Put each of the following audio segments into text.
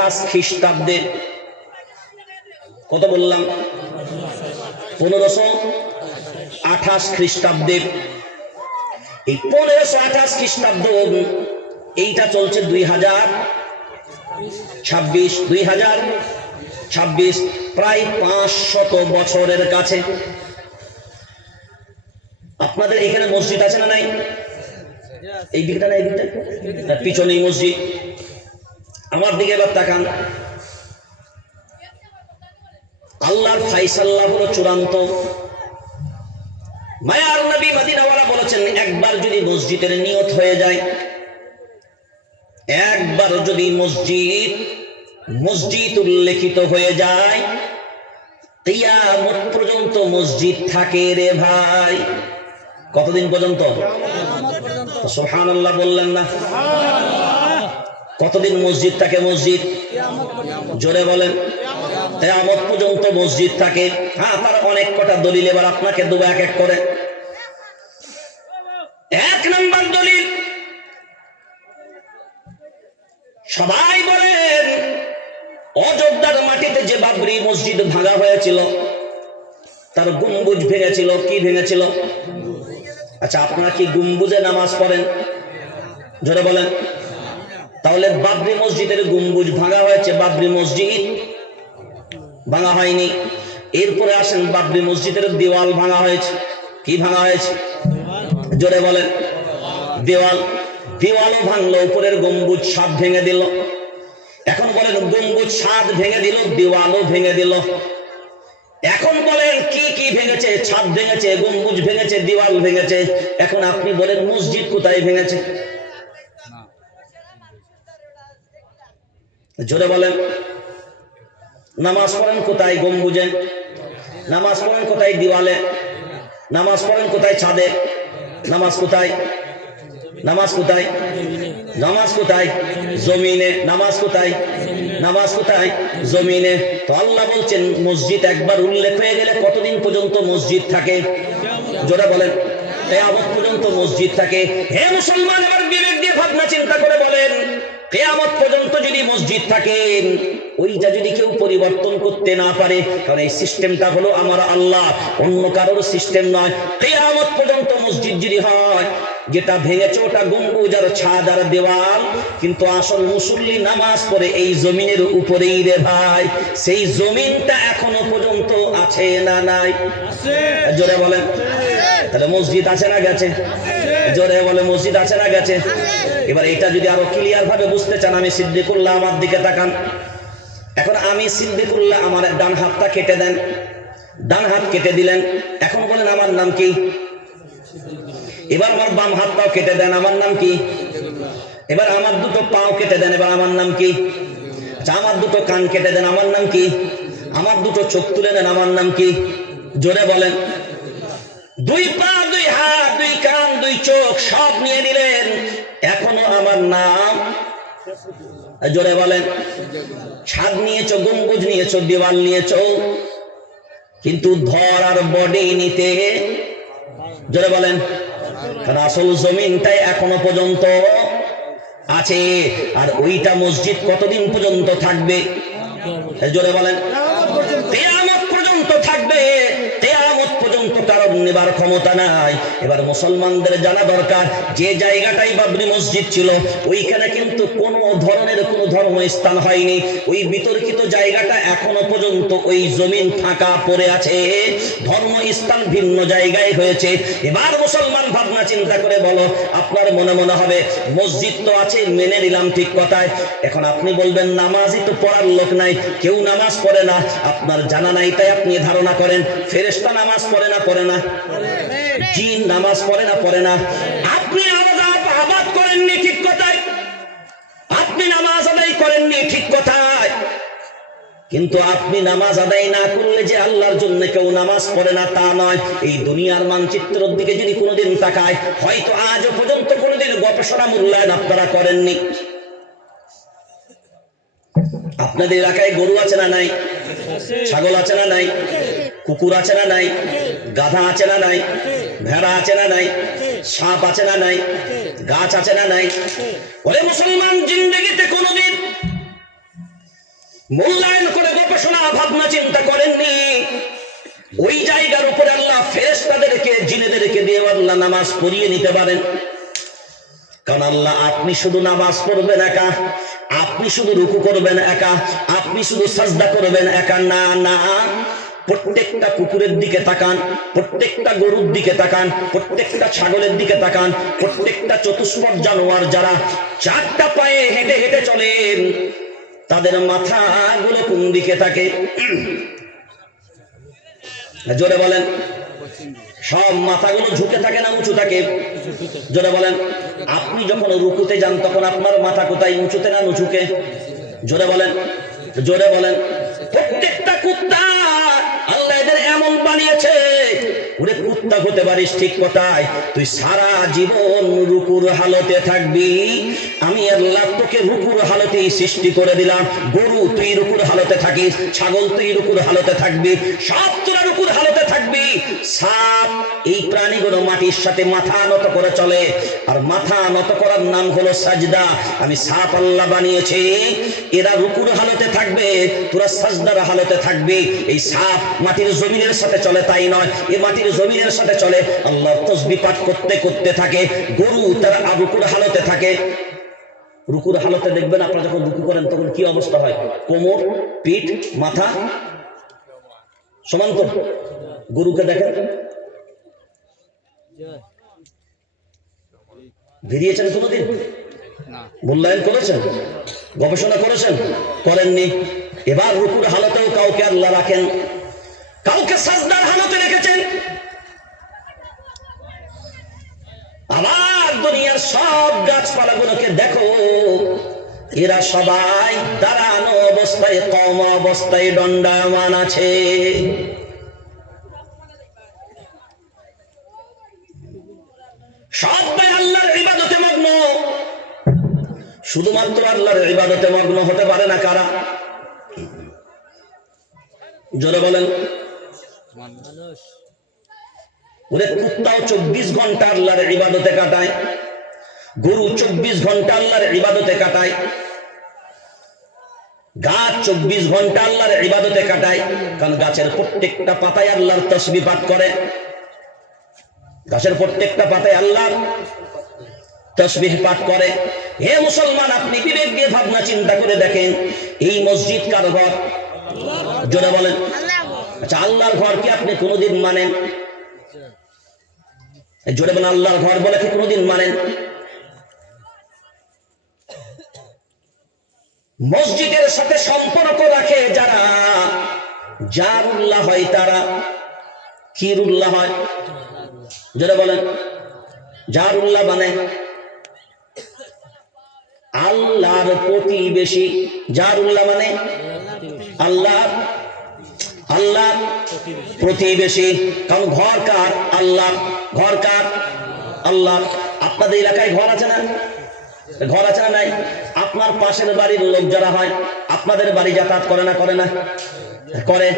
1528 খ্রিস্টাব্দে, কত বললাম? 1528 খ্রিস্টাব্দে। এই 1528 খ্রিস্টাব্দ এইটা চলছে 2026, প্রায় 500 বছরের কাছে। আপনাদের এখানে মসজিদ আছে না নাই? এই দিকটা না, এই দিকটা, তার পিছনেই মসজিদ। আমার দিকে এবার তাকান। আল্লাহর ফায়সালা হলো চূড়ান্ত। মায়ার নবী মদিনাওয়ালা বলেছেন, একবার যদি মসজিদের নিয়ত হয়ে যায়, একবার যদি মসজিদ উল্লেখিত হয়ে যায়, কিয়ামত পর্যন্ত মসজিদ থাকে রে ভাই। কতদিন পর্যন্ত? সুবহানাল্লাহ বললেন না? কতদিন মসজিদ থাকে? মসজিদ জোরে বলেন। কিয়ামত পর্যন্ত মসজিদ থাকে। হ্যাঁ, তার অনেক কটা দলিল, এবার আপনাকে দেবো এক এক করে। এক নম্বর দলিল, সবাই বলেন অযোধ্যার মাটিতে যে বাবরি মসজিদ ভাঙা হয়েছিল, তার গম্বুজ ভেঙেছিল। কি ভেঙেছিল? আচ্ছা, আপনারা কি গম্বুজে নামাজ পড়েন? জোরে বলেন। তাহলে বাবরি মসজিদের গম্বুজ ভাঙা হয়েছে, বাবরি মসজিদ ভাঙা হয়নি। এরপরে আসেন, বাবরি মসজিদের দেওয়াল ভাঙা হয়েছে। কি ভাঙা হয়েছে? জোরে বলেন। দেওয়ালও ভাঙলো, উপরের গম্বুজ 7 ভেঙে দিল। এখন বলেন, গম্বুজ 7 ভেঙে দিল, দেওয়ালও ভেঙে দিল। এখন বলেন কি কি ভেঙেছে? ছাদ ভেঙেছে, গম্বুজ ভেঙেছে, দেওয়াল ভেঙেছে। এখন আপনি বলেন মসজিদ কোথায় ভেঙেছে? জোরে বলেন। নামাজ পড়েন কোথায়? গম্বুজে। নামাজ পড়েন কোথায়? দেওয়ালে। নামাজ পড়েন কোথায়? ছাদে। নামাজ কোথায়? নামাজ কোথায়? নামাজ কোথায়? জমিনে। নামাজ কোথায়? নামাজ কোথায়? জমিনে। তো আল্লাহ বলছেন, মসজিদ একবার উল্লেখ হয়ে গেলে কতদিন পর্যন্ত মসজিদ থাকে? জোরে বলেন। কিয়ামত পর্যন্ত মসজিদ থাকে। হে মুসলমান, এবার বিবেক দিয়ে ভাবনা চিন্তা করে বলেন, কিয়ামত পর্যন্ত যদি মসজিদ থাকে, ওইটা যদি কেউ পরিবর্তন করতে না পারে, কারণ এই সিস্টেমটা হলো আমার আল্লাহ, অন্য কারোর সিস্টেম নয়। কিয়ামত পর্যন্ত মসজিদ যদি হয়, যেটা ভেঙেছে ওটা গম্বুজ আর ছাদ আর দেওয়াল, কিন্তু আসল মুসল্লি নামাজ পড়ে এই জমিনের উপরেই রে ভাই। সেই জমিনটা এখনো পর্যন্ত আছে না নাই? জোরে বলেন। তাহলে মসজিদ আছে না গেছে? জোরে বলে, মসজিদ আছে না গেছে? এবার এটা যদি আরো ক্লিয়ার ভাবে বুঝতে চান, আমি সিদ্দিকুল্লাহ, আমার দিকে তাকান। এখন আমি সিদ্দিকুল্লাহ, আমার ডান হাতটা কেটে দেন। ডান হাত কেটে দিলেন। এখন বলেন আমার নাম কি? এবার আমার বাম হাতটাও কেটে দেন, আমার নাম কি? এবার আমার দুটো পাও কেটে দেন, এবার আমার নাম কি? আচ্ছা, আমার দুটো কান কেটে দেন, আমার নাম কি? আমার দুটো চোখ তুলে দেন, আমার নাম কি? জোরে বলেন। 2 পা, 2 হাত, 2 কান, 2 চোখ সব নিয়ে নিলেন, এখনো আমার নাম? জোরে বলেন। ছাদ নিয়েছো, গম্বুজ নিয়েছো, দেওয়াল নিয়েছো, কিন্তু ধর আর বডি নিতে, জোরে বলেন, কারণ আসল জমিনটাই এখনো পর্যন্ত আছে। আর ওইটা মসজিদ কতদিন পর্যন্ত থাকবে? জোরে বলেন। কিয়ামত পর্যন্ত থাকবে। কিয়ামত পর্যন্ত কারণ নেবার ক্ষমতা নাই। এবার মুসলমানদের জানা দরকার, যে জায়গাটাই বাবরি মসজিদ ছিল, ওইখানে কিন্তু কোনো ধরনের কোনো ধর্মস্থান হয়নি। ওই বিতর্কিত জায়গাটা এখনো পর্যন্ত ওই জমিন ফাঁকা পড়ে আছে, ধর্মস্থান ভিন্ন জায়গায় হয়েছে। এবার মুসলমান ভাবনা চিন্তা করে বলো, আপনার মনে মনে হবে মসজিদ তো আছে, মেনে নিলাম, ঠিক কথায়। এখন আপনি বলবেন নামাজই তো পড়ার লোক নাই, কেউ নামাজ পড়ে না। আপনার জানা নাই, তাই আপনি ধারণা করেন ফেরেশতা নামাজ পড়ে না? পড়ে না? জিন নামাজ পড়ে না? পড়ে না? আপনি আবাদ করেননি, ঠিক কথায়। আপনি নামাজ আদায় করেননি, ঠিক কথায়। কিন্তু আপনি নামাজ আদায় না করলে যে আল্লাহর জন্য কেউ নামাজ পড়ে না তা নয়। এই দুনিয়ার মানচিত্রের দিকে যদি কোনোদিন তাকায়, হয়তো আজও পর্যন্ত কোনোদিন গবেষণা মূল্যায়ন আপনারা করেননি। আপনাদের এলাকায় গরু আছে না নাই? ছাগল আছে না নাই? কুকুর আছে না নাই? গাধা আছে না নাই? ভেড়া আছে না নাই? সাপ আছে না নাই? গাছ আছে না নাই? ওরে মুসলমান, জিন্দেগিতে কোনোদিন মূল্যায়ন করে গবেষণা ভাবনা চিন্তা করেননি। ওই জায়গার উপরে আল্লাহ ফেরেশতাদেরকে জিনেদেরকে দিয়ে আল্লাহ নামাজ পড়িয়ে নিতে পারেন। কারণ আল্লাহ আপনি শুধু নামাজ পড়বেন একা, আপনি শুধু রুকু করবেন একা, আপনি শুধু সাজদা করবেন একা, না না, প্রত্যেকটা কুকুরের দিকে তাকান, প্রত্যেকটা গরুর দিকে তাকান, প্রত্যেকটা ছাগলের দিকে তাকান, প্রত্যেকটা চতুষ্পদ জানোয়ার যারা চারটা পায়ে হেঁটে হেঁটে চলেন তাদের মাথাগুলো কোন দিকে থাকে? জোরে বলেন। সব মাথাগুলো ঝুঁকে থাকে না উঁচু থাকে? জোরে বলেন। আপনি যখন রুকুতে যান তখন আপনার মাথা কোথায়, উঁচুতে না নিচুকে? জোরে বলেন, জোরে বলেন। প্রত্যেকটা কুত্তা আল্লাহ এদের এমন বানিয়েছে, ওরে কুত্তা হতে পারিস ঠিক কথায়, তুই সারা জীবন রুকুর হালতে থাকবি। আমি আল্লাহ তোকে রুকুর হালতেই সৃষ্টি করে দিলাম। গরু তুই রুকুর হালতে থাকিস, ছাগল তুই রুকুর হালতে থাকবি, সব তোরা রুকুর হালতে থাকবি। সাপ এই প্রাণীগুলো মাটির সাথে মাথা নত করে চলে, আর মাথা নত করার নাম হলো সাজদা। আমি সাপ আল্লাহ বানিয়েছি, এরা রুকুর হালতে থাকবে, তোরা সাজদার হালতে থাকবি। এই সাপ মাটির জমিনের সাথে চলে তাই নয়, এ মাটির জমিনের সাথে চলে, আল্লাহর তাসবিহ পাঠ করতে করতে থাকে। গরু তারা রুকুর হালতে থাকে। রুকুর হালতে দেখবেন আপনারা যখন রুকু করেন তখন কি অবস্থা হয়? কোমর, পিঠ, মাথা সমান তো। গরুকে দেখেন, ভিড়িয়েছেন কোনোদিন? মূল্যায়ন করেছেন? গবেষণা করেছেন? করেননি। এবার রুকুর হালতেও কাউকে আল্লাহ রাখেন, কাউকে সাজদার হালতে রেখেছেন। আবার দুনিয়ার সব গাছপালাগুলোকে দেখো, এরা সবাই দাঁড়ানো অবস্থায়, কম অবস্থায় দণ্ডায়মান আছে। সবাই আল্লাহর ইবাদতে মগ্ন। শুধুমাত্র আল্লাহর ইবাদতে মগ্ন হতে পারে না কারা? জোরে বলেন। ওরে কুত্তাও 24 ঘন্টা আল্লাহর ইবাদতে কাটায়, গরু 24 ঘন্টা আল্লাহর ইবাদতে কাটায়, গাছ 24 ঘন্টা আল্লাহর ইবাদতে কাটায়। কারণ গাছের প্রত্যেকটা পাতায় আল্লাহর তাসবিহ পাঠ করে, গাছের প্রত্যেকটা পাতায় আল্লাহর তাসবিহ পাঠ করে। হে মুসলমান, আপনি বিবেক দিয়ে ভাবনা চিন্তা করে দেখেন, এই মসজিদ কার ঘর? জোরে বলেন। আচ্ছা, আল্লাহর ঘর কি আপনি কোনোদিন মানেন? জোরে বলেন, আল্লাহর ঘর বলে কি কোনোদিন মানেন? মসজিদের সাথে সম্পর্ক রাখে যারা, জারুল্লাহ হয় তারা। কিরুল্লাহ হয়? জোরে বলেন। জারুল্লাহ মানে আল্লাহর প্রতিবেশী। জারুল্লাহ মানে আল্লাহর, আল্লাহর প্রতিবেশী। কারণ ঘর কার? আল্লাহ। ঘর কার? আল্লাহ। আপনাদের এলাকায় ঘর আছে না? ঘর আছে না নাই? আপনার পাশের বাড়ির লোক যারা হয়, আপনাদের বাড়ি যাতায়াত করে না? করে না? করে।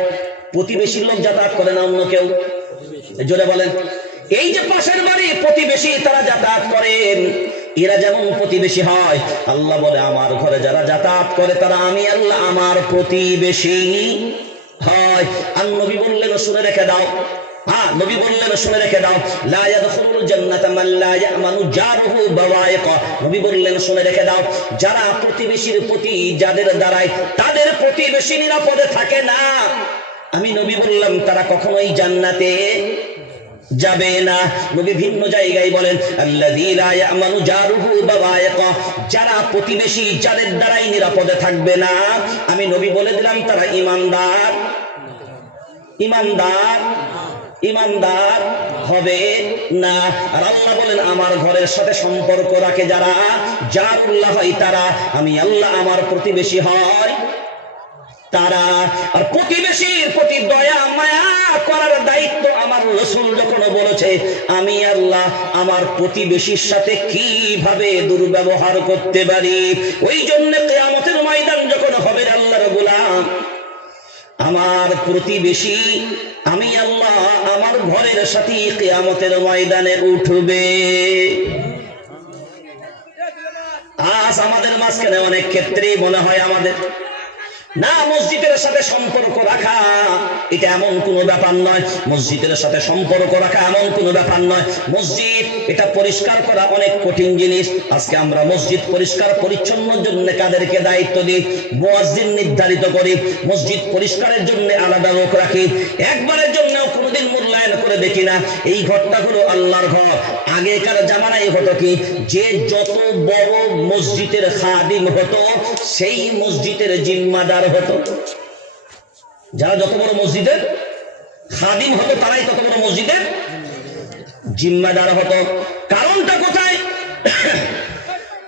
প্রতিবেশীর লোক যাতায়াত করে না অন্য কেউ? জোরে বলেন। এই যে পাশের বাড়ি প্রতিবেশী, তারা যাতায়াত করেন, এরা যেমন প্রতিবেশী হয়, আল্লাহ বলে আমার ঘরে যারা যাতায়াত করে তারা আমি আল্লাহ আমার প্রতিবেশী হয়। আর নবী বললেন শুনে রেখে দাও, নবী বললেন শুনে রেখে দাও, লা ইয়াদখুলুল জান্নাতা মান লা ইয়ামানু জারুহু বাওয়াইকা। নবী বললেন শুনে রেখে দাও, যারা প্রতিবেশীর প্রতি, যাদের দ্বারায় তাদের প্রতিবেশী নিরাপদে থাকে না, আমি নবী বললাম তারা কখনোই জান্নাতে যাবে না। নবী ভিন্ন জায়গায় বলেন, আল্লাযী লা ইয়ামানু জারুহু বাওয়াইকা, যারা প্রতিবেশী যাদের দ্বারাই নিরাপদে থাকবে না, আমি নবী বলে দিলাম তারা ঈমানদার, ঈমানদার, ঈমানদার হবে না। আর আল্লাহ বলেন আমার ঘরের সাথে সম্পর্ক রাখে যারা, জারুল্লাহ হয় তারা, আমি আল্লাহ আমার প্রতিবেশী হয় তারা। আর প্রতিবেশীর প্রতি দয়া মায়া করার দায়িত্ব আমার রাসূল যখন বলেছে, আমি আল্লাহ আমার প্রতিবেশীর সাথে কিভাবে দুর্ব্যবহার করতে পারি, ওই জন্য কিয়ামতের ময়দান যখন হবে আল্লাহর গোলাম, আমার প্রতিবেশী আমি আল্লাহ আমার ঘরের সাথে কিয়ামতের ময়দানে উঠবে। আজ আমাদের মাঝখানে অনেক ক্ষেত্রেই মনে হয় আমাদের না, মসজিদের সাথে সম্পর্ক রাখা এটা এমন কোনো ব্যাপার নয়। মসজিদের সাথে সম্পর্ক রাখা এমন কোনো ব্যাপার নয়। মসজিদ এটা পরিষ্কার করা অনেক কঠিন জিনিস। আজকে আমরা মসজিদ পরিষ্কার পরিচ্ছন্নের জন্য কাদেরকে দায়িত্ব দিই? মুয়াজ্জিন নির্ধারিত করি। মসজিদ পরিষ্কারের জন্য আলাদা লোক রাখি। একবারের জন্য কোনোদিন মূল্যায়ন করে দেখি না এই ঘরটা হলো আল্লাহর ঘর। আগেকার জামানায় হতো কি, যে যত বড় মসজিদের খাদিম হতো সেই মসজিদের জিম্মাদার হতো। যারা যত বড় মসজিদের খাদিম হতো তারাই তত বড় মসজিদের জিম্মাদার হতো। কারণটা কোথায়?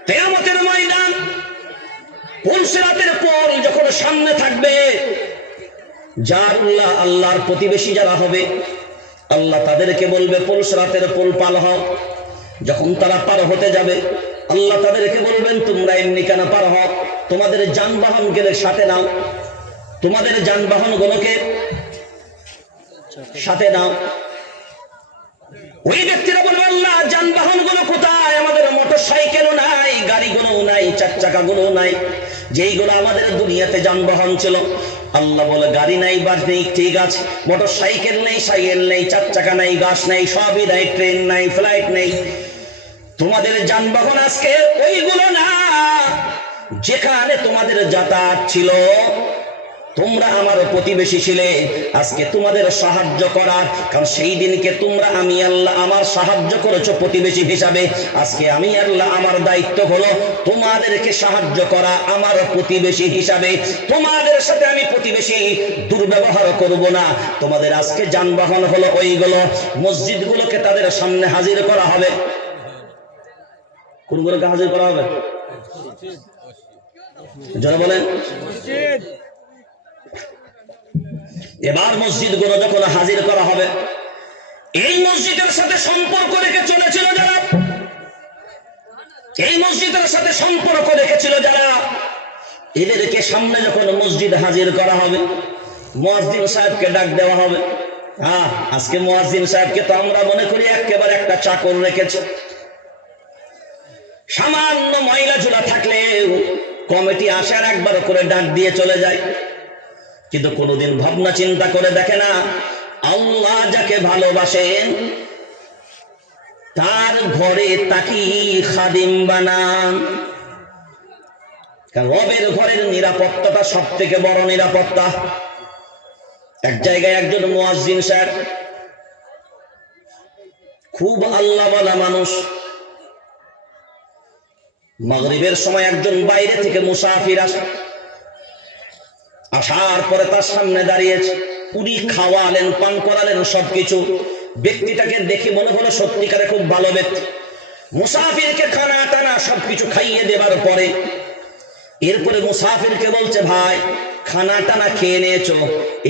কিয়ামতের ময়দান, পুলসিরাতের পর যখন সামনে থাকবে, যারা আল্লাহর প্রতিবেশী যারা হবে, আল্লাহ তাদেরকে বলবে পুলসিরাতের পুল পার হও। যখন তারা পার হতে যাবে, আল্লাহ তাদেরকে বলবেন তোমরা এমনি কেন পার হও? তোমাদের যানবাহন গেলে সাথে নাও, তোমাদের যানবাহন গুলোকে সাথে নাও। ওই ব্যক্তিরা বলবে আল্লাহ যানবাহন গুলো কোথায়? আমাদের মোটর সাইকেলও নাই, গাড়িগুলো নাই, চার চাকা গুলো নাই, যেইগুলো আমাদের দুনিয়াতে যানবাহন ছিল। আল্লাহ বলে গাড়ি নাই, বাস নেই, ঠিক আছে, মোটর সাইকেল নেই, সাইকেল নেই, চার চাকা নাই, গাছ নাই, সবই নাই, ট্রেন নাই, ফ্লাইট নেই। তোমাদের যানবাহন আজকে ওইগুলো না, যেখানে তোমাদের যাতায়াত ছিল। তোমরা আমার প্রতিবেশী ছিলে, আজকে তোমাদের সাহায্য করার, কারণ সেই দিনকে তোমরা আমি আল্লাহ আমার সাহায্য করেছো প্রতিবেশী হিসাবে। আজকে আমি আল্লাহ আমার দায়িত্ব হলো তোমাদেরকে সাহায্য করা আমার প্রতিবেশী হিসাবে। তোমাদের সাথে আমি প্রতিবেশী দুর্ব্যবহার করব না। তোমাদের আজকে যানবাহন হলো ওইগুলো, মসজিদগুলোকে তাদের সামনে হাজির করা হবে। কোনগুলোকে হাজির করা হবে? যারা বলেন এবার মসজিদগুলো যখন হাজির করা হবে, এই মসজিদের সাথে সম্পর্ক রেখে চলেছিল যারা, এই মসজিদের সাথে সম্পর্ক রেখেছিল যারা, এদেরকে সামনে যখন মসজিদ হাজির করা হবে, মুয়াজ্জিন সাহেবকে ডাক দেওয়া হবে। আজকে মুয়াজ্জিন সাহেবকে তো আমরা মনে করি একেবারে একটা চাকর রেখেছে। সামান্য ময়লা ঝুলা থাকলেও কমিটি আসার একবার করে ডাক দিয়ে চলে যায়। কিন্তু কোনোদিন ভাবনা চিন্তা করে দেখে না, আল্লাহ যাকে ভালোবাসেন তার ঘরে তাকে খাদিম বানান। কারণ রবের ঘরের নিরাপত্তাটা সব থেকে বড় নিরাপত্তা। এক জায়গায় একজন মুয়াজ্জিন সাহেব, খুব আল্লাহওয়ালা মানুষ, মাগরিবের সময় একজন বাইরে থেকে মুসাফির আসে, আসার পরে তার সামনে দাঁড়িয়েছে, উনি খাওয়ালেন, পান করালেন সবকিছু। ব্যক্তিটাকে দেখে মনে হলো সত্যিকারে খুব ভালো ব্যক্তি। মুসাফিরকে খানা টানা সবকিছু খাইয়ে দেবার পরে এরপরে মুসাফিরকে বলছে, ভাই খানা টানা খেয়ে নিয়েছো,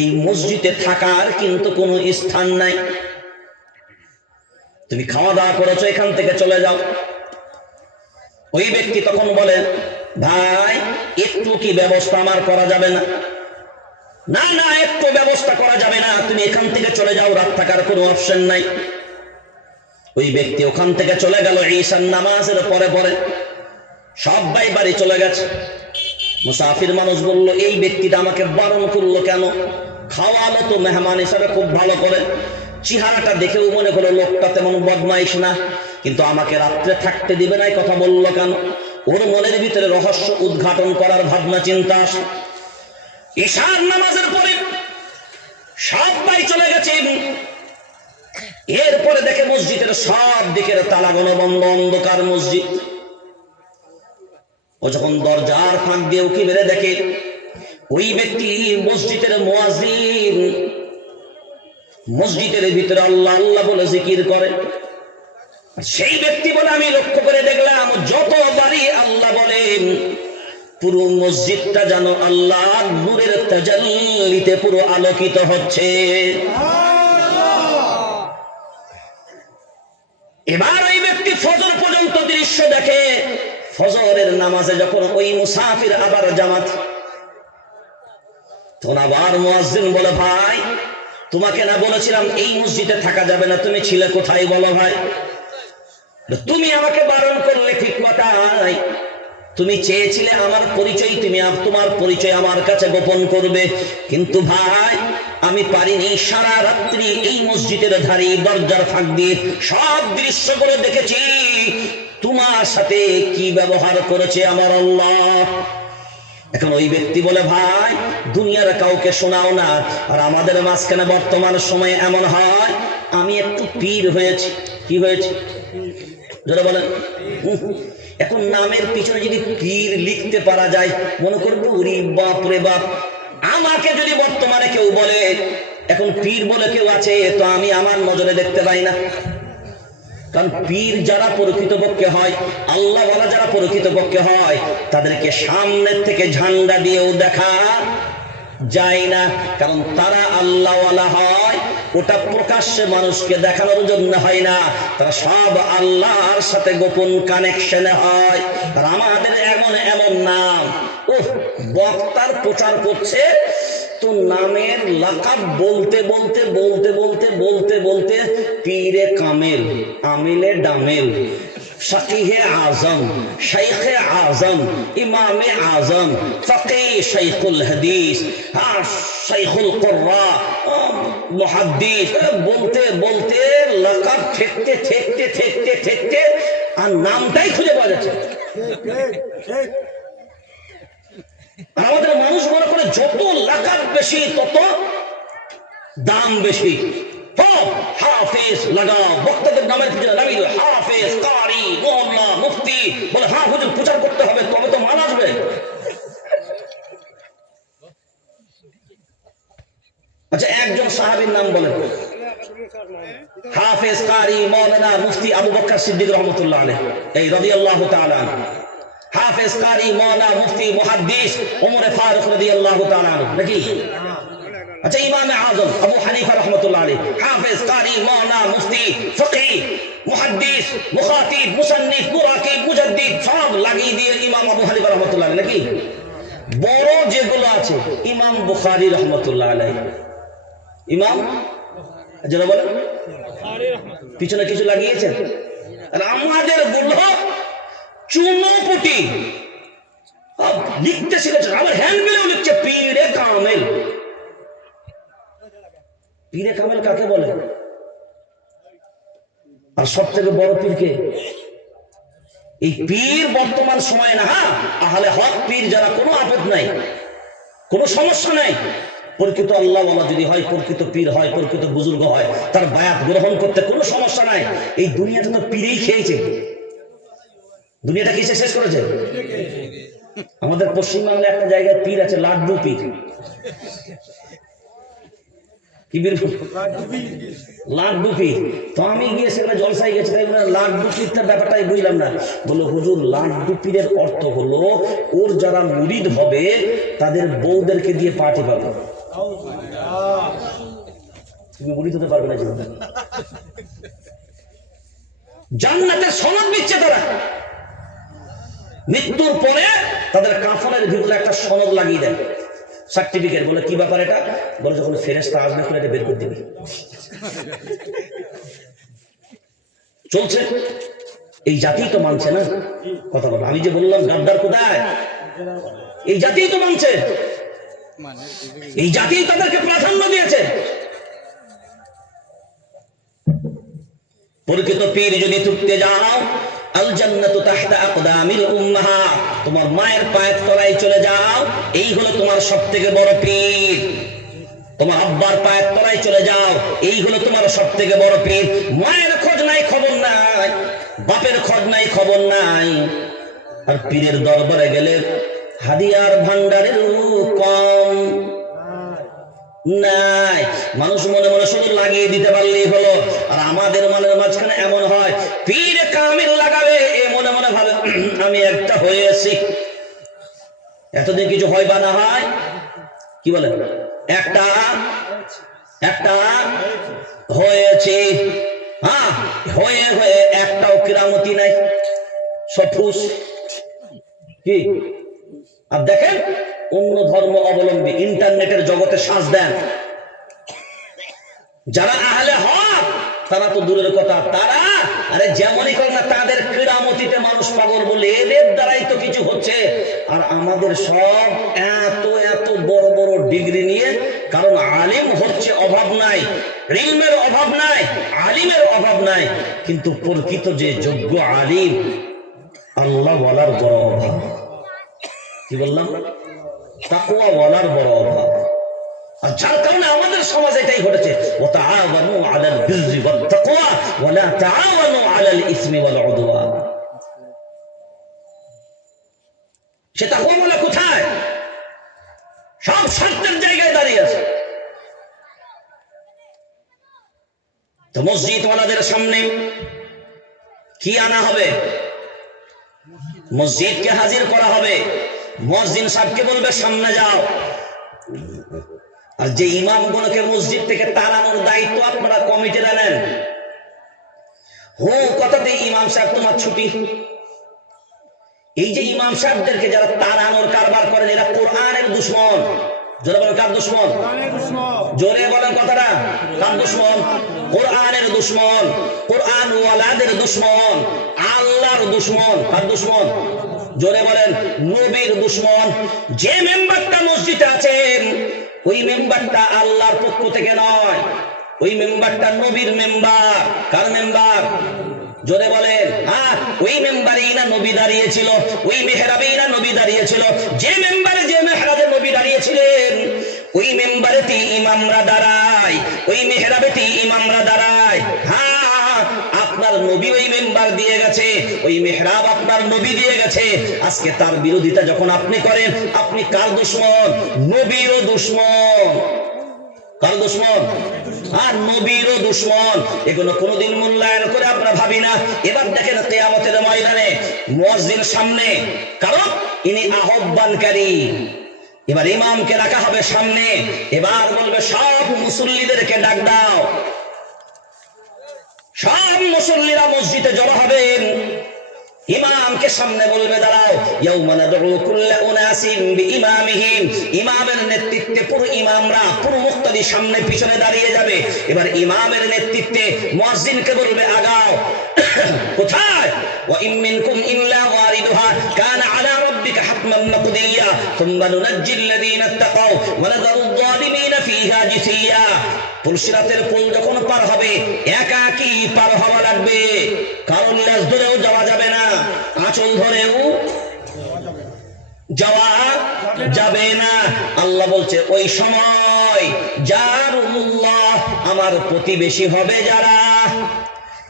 এই মসজিদে থাকার কিন্তু কোনো স্থান নাই, তুমি খাওয়া দাওয়া করেছো, এখান থেকে চলে যাও। ওই ব্যক্তি তখন বলে, ভাই একটু কি ব্যবস্থা আমার করা যাবে না? না না, একটু ব্যবস্থা করা যাবে না, তুমি এখান থেকে চলে যাও, রাত থাকার কোনো অপশন নাই। ওই ব্যক্তি ওখান থেকে চলে গেল ঈশার নামাজের পরে পরে, সবাই বাড়ি চলে গেছে। মুসাফির মানুষ বলল, এই ব্যক্তিটা আমাকে বারণ করলো কেন? খাওয়ালো তো মেহমান হিসাবে খুব ভালো করে, চেহারাটা দেখেও মনে হলো লোকটা তেমন বদমাইশ না, কিন্তু আমাকে রাত্রে থাকতে দিবে না, কথা বললো কেন? ওর মনের ভিতরে রহস্য উদ্ঘাটন করার ভাবনা চিন্তা আসে। ঈশার নামাজের পরে সবাই চলে গেছে, এরপরে দেখে মসজিদের সব দিকের তালাগুলো বন্ধ, অন্ধকার মসজিদ। ও যখন দরজার ফাঁক দিয়ে উকি মেরে দেখে ওই ব্যক্তি মসজিদের মুয়াজ্জিন, মসজিদের ভিতরে আল্লাহ আল্লাহ বলে জিকির করে। সেই ব্যক্তি বলে, আমি লক্ষ্য করে দেখলাম যতবারই আল্লাহ বলেন পুরো মসজিদটা যেন আল্লাহর নূরের তাজাল্লিতে পুরো আলোকিত হচ্ছে। এবার ওই ব্যক্তি ফজর পর্যন্ত দৃশ্য দেখে। ফজরের নামাজে যখন ওই মুসাফির আবার জামাত, তখন আবার মুয়াজ্জিন বলে, ভাই তোমাকে না বলেছিলাম এই মসজিদে থাকা যাবে না, তুমি ছিলে কোথায় বলো? ভাই তুমি আমাকে বারণ করলে ঠিক কথাই, তুমি চেয়েছিলে আমার পরিচয়, তুমি তোমার পরিচয় আমার কাছে গোপন করবে, কিন্তু ভাই আমি পারিনি। সারা রাত্রি এই মসজিদের ধারে দরজার ফাঁক দিয়ে সব দৃশ্যগুলো দেখেছি, তোমার সাথে কি ব্যবহার করেছে আমার আল্লাহ। এখন ওই ব্যক্তি বলে, ভাই দুনিয়ার কাউকে শোনাও না। আর আমাদের মাঝখানে বর্তমান সময়ে এমন হয়, আমি একটু পীর হয়েছি। কি হয়েছে যারা বলেন? এখন নামের পিছনে যদি পীর লিখতে পারা যায়, মনে করবো ওরে বাপ রে বাপ। আমাকে যদি বর্তমানে কেউ বলে এখন পীর বলে কেউ আছে, তো আমি আমার নজরে দেখতে পাই না। কারণ পীর যারা প্রকৃতপক্ষে হয়, আল্লাহ ওয়ালা যারা প্রকৃতপক্ষে হয়, তাদেরকে সামনের থেকে ঝান্ডা দিয়েও দেখা যায় না, কারণ তারা আল্লাহ ওয়ালা হয়। ওটা প্রকাশ্যে মানুষকে দেখানোর জন্য হয় না, তারা সব আল্লাহর সাথে গোপন কানেকশনে হয়। আর আমাদের এমন এমন নাম, ও বক্তার প্রচার করছে তো নামের লাকাব বলতে বলতে বলতে বলতে বলতে বলতে পীরে কামেল, আমিলে ডামেল, শাকিহে আজম, শাইখে আজম, ইমামে আজম, ফকি শাইখুল হাদিস, শাইখুল কুররা, মুহাদ্দিস, বলতে বলতে লাকাব ঠেকতে ঠেকতে ঠেকতে ঠেকতে আর নামটাই খুঁজে পাওয়া যাচ্ছে। আমাদের মানুষ মনে করে যত লাকাব বেশি তত দাম বেশি। হাফেজ লাগাও, বক্তাদের নামের পিছনে নামিয়ে দিল হাফেজ, কারি, মোল্লা, মুফতি, বলে হ্যাঁ হুজুর প্রচার করতে হবে, তবে তো মান আসবে। আচ্ছা একজন সাহাবীর নাম বলেন, হাফেজ, কারি, মাওলানা, মুফতি আবু বকর সিদ্দিক রহমাতুল্লাহ আলাইহি, এই রাদিয়াল্লাহু তাআলা। হাফেজ, কারি, মাওলানা, মুফতি, মুহাদ্দিস ওমর ফারুক রাদিয়াল্লাহু তাআলা নাকি? আচ্ছা ইমামে আজম আবু হানিফা রাহমাতুল্লাহ আলাইহি, হাফেজ, কারি, মাওলানা, মুফতি, ফকি, মুহাদ্দিস, মুখাতিব, মুসান্নিফ, মুরাকিব, মুজাদ্দিদ সব লাগিয়ে দিয়ে ইমাম আবু হানিফা রাহমাতুল্লাহ আলাইহি নাকি? বড় যেগুলো আছে ইমাম বুখারী রাহমাতুল্লাহ আলাইহি, ইমাম যারা বলেন পিছনে কিছু লাগিয়েছেন। আর আমাদের গুলো চুনোপুটি লিখতে শিখেছে, আবার হ্যান্ডবিলেও লিখছে পীরে কামেল। পীরে কামেল কাকে বলে? আর সব থেকে বড় পীরকে? এই পীর বর্তমান সময় না, হ্যাঁ আহলে হক পীর যারা, কোনো আপদ নাই, কোনো সমস্যা নাই। প্রকৃত আল্লাহ ওয়ালা যদি হয়, প্রকৃত পীর হয়, প্রকৃত বুজুর্গ হয়, তার বায়াত গ্রহণ করতে কোনো সমস্যা নাই। এই দুনিয়াটা তো পীরেই খেয়েছে, দুনিয়াটা কিসে শেষ করেছে? আমাদের পশ্চিমবাংলায় একটা জায়গায় পীর আছে, লাড্ডু পীর। কি পীর? লাড্ডু পীর। তো আমি গিয়ে সেখানে জলসায় গেছি, তাই লাড্ডু পীরটার ব্যাপারটাই বুঝলাম না। বললো হুজুর লাড্ডু পীরের অর্থ হলো ওর যারা মুরিদ হবে তাদের বউদেরকে দিয়ে পার্টি পাবে। তুমি মুরিদ হতে পারবে না জীবনে। জান্নাতের সনদ দিচ্ছে তারা, মৃত্যুর পরে তাদের কাফনের ভিতরে একটা সনদ লাগিয়ে দেয়, সার্টিফিকেট। বলে কি ব্যাপার এটা? বলে যখন ফেরেশতা আসবে করে এটা বের করে দিবি। চলছে, এই জাতি তো মানছে না কথা বলো। আমি যে বললাম গাদ্দার কোথায়, এই জাতি তো মানছে, এই জাতি তাদেরকে প্রাধান্য দিয়েছে। প্রকৃত পীর যদি তুলতে যাও, আল জান্নাতু তাহতা আকদামিল উম্মাহাত, তোমার মায়ের পায়ের তলায় চলে যাও, এই হলো তোমার সবথেকে বড় পীর। তোমার আব্বার পায়ের তলায় চলে যাও, এই হলো তোমার সবথেকে বড় পীর। মায়ের খোঁজ নাই, খবর নাই, বাপের খোঁজ নাই, খবর নাই। আর পীরের দরবারে গেলে হাদিয়ার ভান্ডারের কম নাই। মানুষ মনে মনে শুধু লাগিয়ে দিতে পারলেই হলো। আর আমাদের মনের মাঝখানে এমন হয়, পীর কামিল লাগাবে, এ মনে মনে ভাবে আমি একটা হয়েছি। এতদিন কিছু হয় বা না হয়, কি বলে একটা একটা হয়েছে, হ্যাঁ হয়ে হয়ে একটাও কিরামতি নাই, সব ফুস। কি আর দেখেন অন্য ধর্ম অবলম্বী ইন্টারনেটের জগতে শ্বাস দেন, যারা আহলে হক তারা তো দূরের কথা, তারা আরে যেমনই করে না তাদের ক্রীড়ামতিতে মানুষ পাগল বলে, এদের দ্বারাই তো কিছু হচ্ছে। আর আমাদের সব এত এত বড় বড় ডিগ্রি নিয়ে, কারণ আলিম হচ্ছে অভাব নাই, ইলমের অভাব নাই, আলিমের অভাব নাই, কিন্তু প্রকৃত যে যোগ্য আলিম আল্লাহ ওয়ালার বড় অভাব। কি বললাম? তাকওয়া ওয়ালার বড় অভাব। আর যার কারণে আমাদের সমাজে এটাই ঘটেছে, ওয়াতাআওয়ানু আলাল বিররি ওয়াত তাকওয়া ওয়া লা তাআওয়ানু আলাল ইসমি ওয়াল উদওয়ান। সে তাকওয়া বলে কোথায়? সব শর্তের জায়গায় দাঁড়িয়ে আছে। তো মসজিদ ওয়ালাদের সামনে কি আনা হবে? মসজিদকে হাজির করা হবে, মুয়াজ্জিন সাহেবকে বলবে সামনে যাও। আর যে ইমামগুলোকে মসজিদ থেকে তাড়ানোর দায়িত্ব আপনারা কমিটিরা নেন, কথাতে ইমাম সাহেব তোমার ছুটি। এই যে ইমাম সাহেবদেরকে যারা তাড়ানোর কারবার করেন, এরা কোরআনের দুশমন। জোরে বলেন কার দুশমন? জোরে বলেন কথাটা, কার দুশমন? কোরআনের দুশমন, কোরআন ওয়ালাদের দুশমন, আল্লাহর দুশমন। কার দুশমন? জোরে বলেন, নবীর দুশমন। যে মেম্বারটা মসজিদে আছেন ওই মেম্বারটা আল্লাহর পক্ষ থেকে নয়, ওই মেম্বারটা নবীর মেম্বার। কার মেম্বার? জোরে বলেন। ওই মেম্বারেই না নবী দাঁড়িয়েছিল, ওই মেহরাবেই না নবী দাঁড়িয়েছিল। যে মেম্বারে যে মেহরাবে নবী দাঁড়িয়েছিলেন ওই মেম্বারেতে ইমামরা দাঁড়ায়, ওই মেহরাবেতে ইমামরা দাঁড়ায়। আপনার নবী ওই মেম্বার দিয়ে গেছে, ওই মেহরাব আপনার নবী দিয়ে গেছে। আজকে তার বিরোধিতা যখন আপনি করেন, আপনি কার দুশমন? নবীরও দুশমন। কার দুশমন? আর নবীরও দুশমন। এগুলো কোনোদিন মূল্যায়ন করে আমরা ভাবি না। এবার দেখেন কিয়ামতের ময়দানে মুয়াজ্জিন সামনে, কারণ ইনি আহ্বানকারী। এবার ইমামকে রাখা হবে সামনে, এবার বলবে সব মুসল্লিদেরকে ডাক দাও। সব মুসল্লিরা মসজিদে জড়ো হবেন, ইমামকে সামনে বলবে দাঁড়াও। ইয়াউমা নাদউ কুল্লা উনাসিন বিইমামিহিম, ইমামের নেতৃত্বে পুরো ইমামরা, পুরো মুক্তাদি সামনে পিছনে দাঁড়িয়ে যাবে। এবার ইমামের নেতৃত্বে মুয়াজ্জিনকে বলবে আগাও। কোথায়? ওয়া ইম মিনকুম ইল্লা ওয়ারিদুহা কানা আলা রাব্বিকা হাতমান মাকদিয়া সুম্মা নুনাজ্জিল লাযীনা ইত্তাকাও ওয়া নাযারু যালিমিনা ফিহা জিসিয়া। পুলসিরাতের পুল যখন পার হবে একাকী পার হওয়া লাগবে, কারণ লেজ ধরেও যাওয়া যাবে না, আঁচল ধরেও যাওয়া যাবে না। আল্লাহ বলছে ওই সময় জারুল্লাহ, আমার প্রতিবেশী হবে যারা।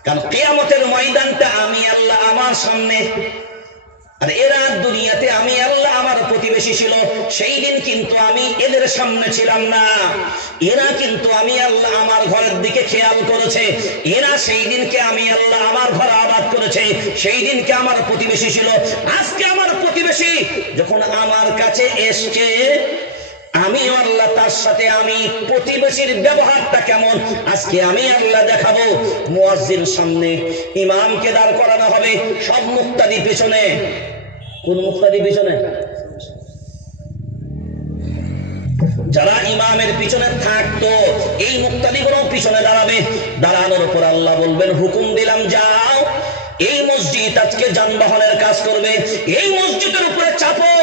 কারণ কিয়ামতের ময়দানটা আমি আল্লাহ আমার সামনে, আর এরা দুনিয়াতে আমি আল্লাহ আমার প্রতিবেশী ছিল। সেই দিন কিন্তু আমি এদের সামনে ছিলাম না, এরা কিন্তু আমি আল্লাহ আমার ঘরের দিকে খেয়াল করেছে। এরা সেই দিনকে আমি আল্লাহ আমার ঘর আবাদ করেছে, সেই দিনকে আমার প্রতিবেশী ছিল। আজকে আমার প্রতিবেশী যখন আমার কাছে এসছে, আমি আল্লাহ তার সাথে আমি প্রতিবেশীর ব্যবহারটা কেমন আজকে আমি আল্লাহ দেখাবো। মুয়াজ্জিন সামনে, ইমামকে দাঁড় করানো হবে, সব মুক্তাদি পেছনে। কোন মুক্তাদি পেছনে? যারা ইমামের পিছনে থাকতো এই মুক্তাদিগুলো পিছনে দাঁড়াবে। দাঁড়ানোর পর আল্লাহ বলবেন হুকুম দিলাম যাও, এই মসজিদ আজকে যানবাহনের কাজ করবে, এই মসজিদের উপরে চাপো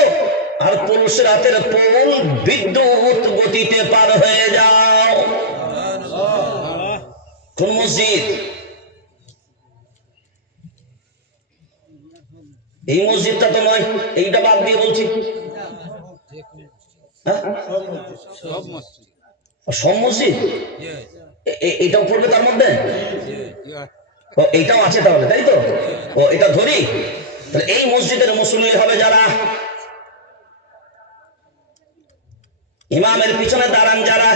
আর পুলসিরাতের পুল বিদ্যুৎ গতিতে পার হয়ে যাও। কোন মসজিদ? এই মসজিদটা তো নয়, এইটা বাদ দিয়ে বলছি। সব মসজিদ এটাও পড়বে তার মধ্যে? এইটাও আছে তাহলে, তাই তো? এটা ধরি। এই মসজিদের মুসল্লি হবে যারা, ইমামের পিছনে দাঁড়ান যারা,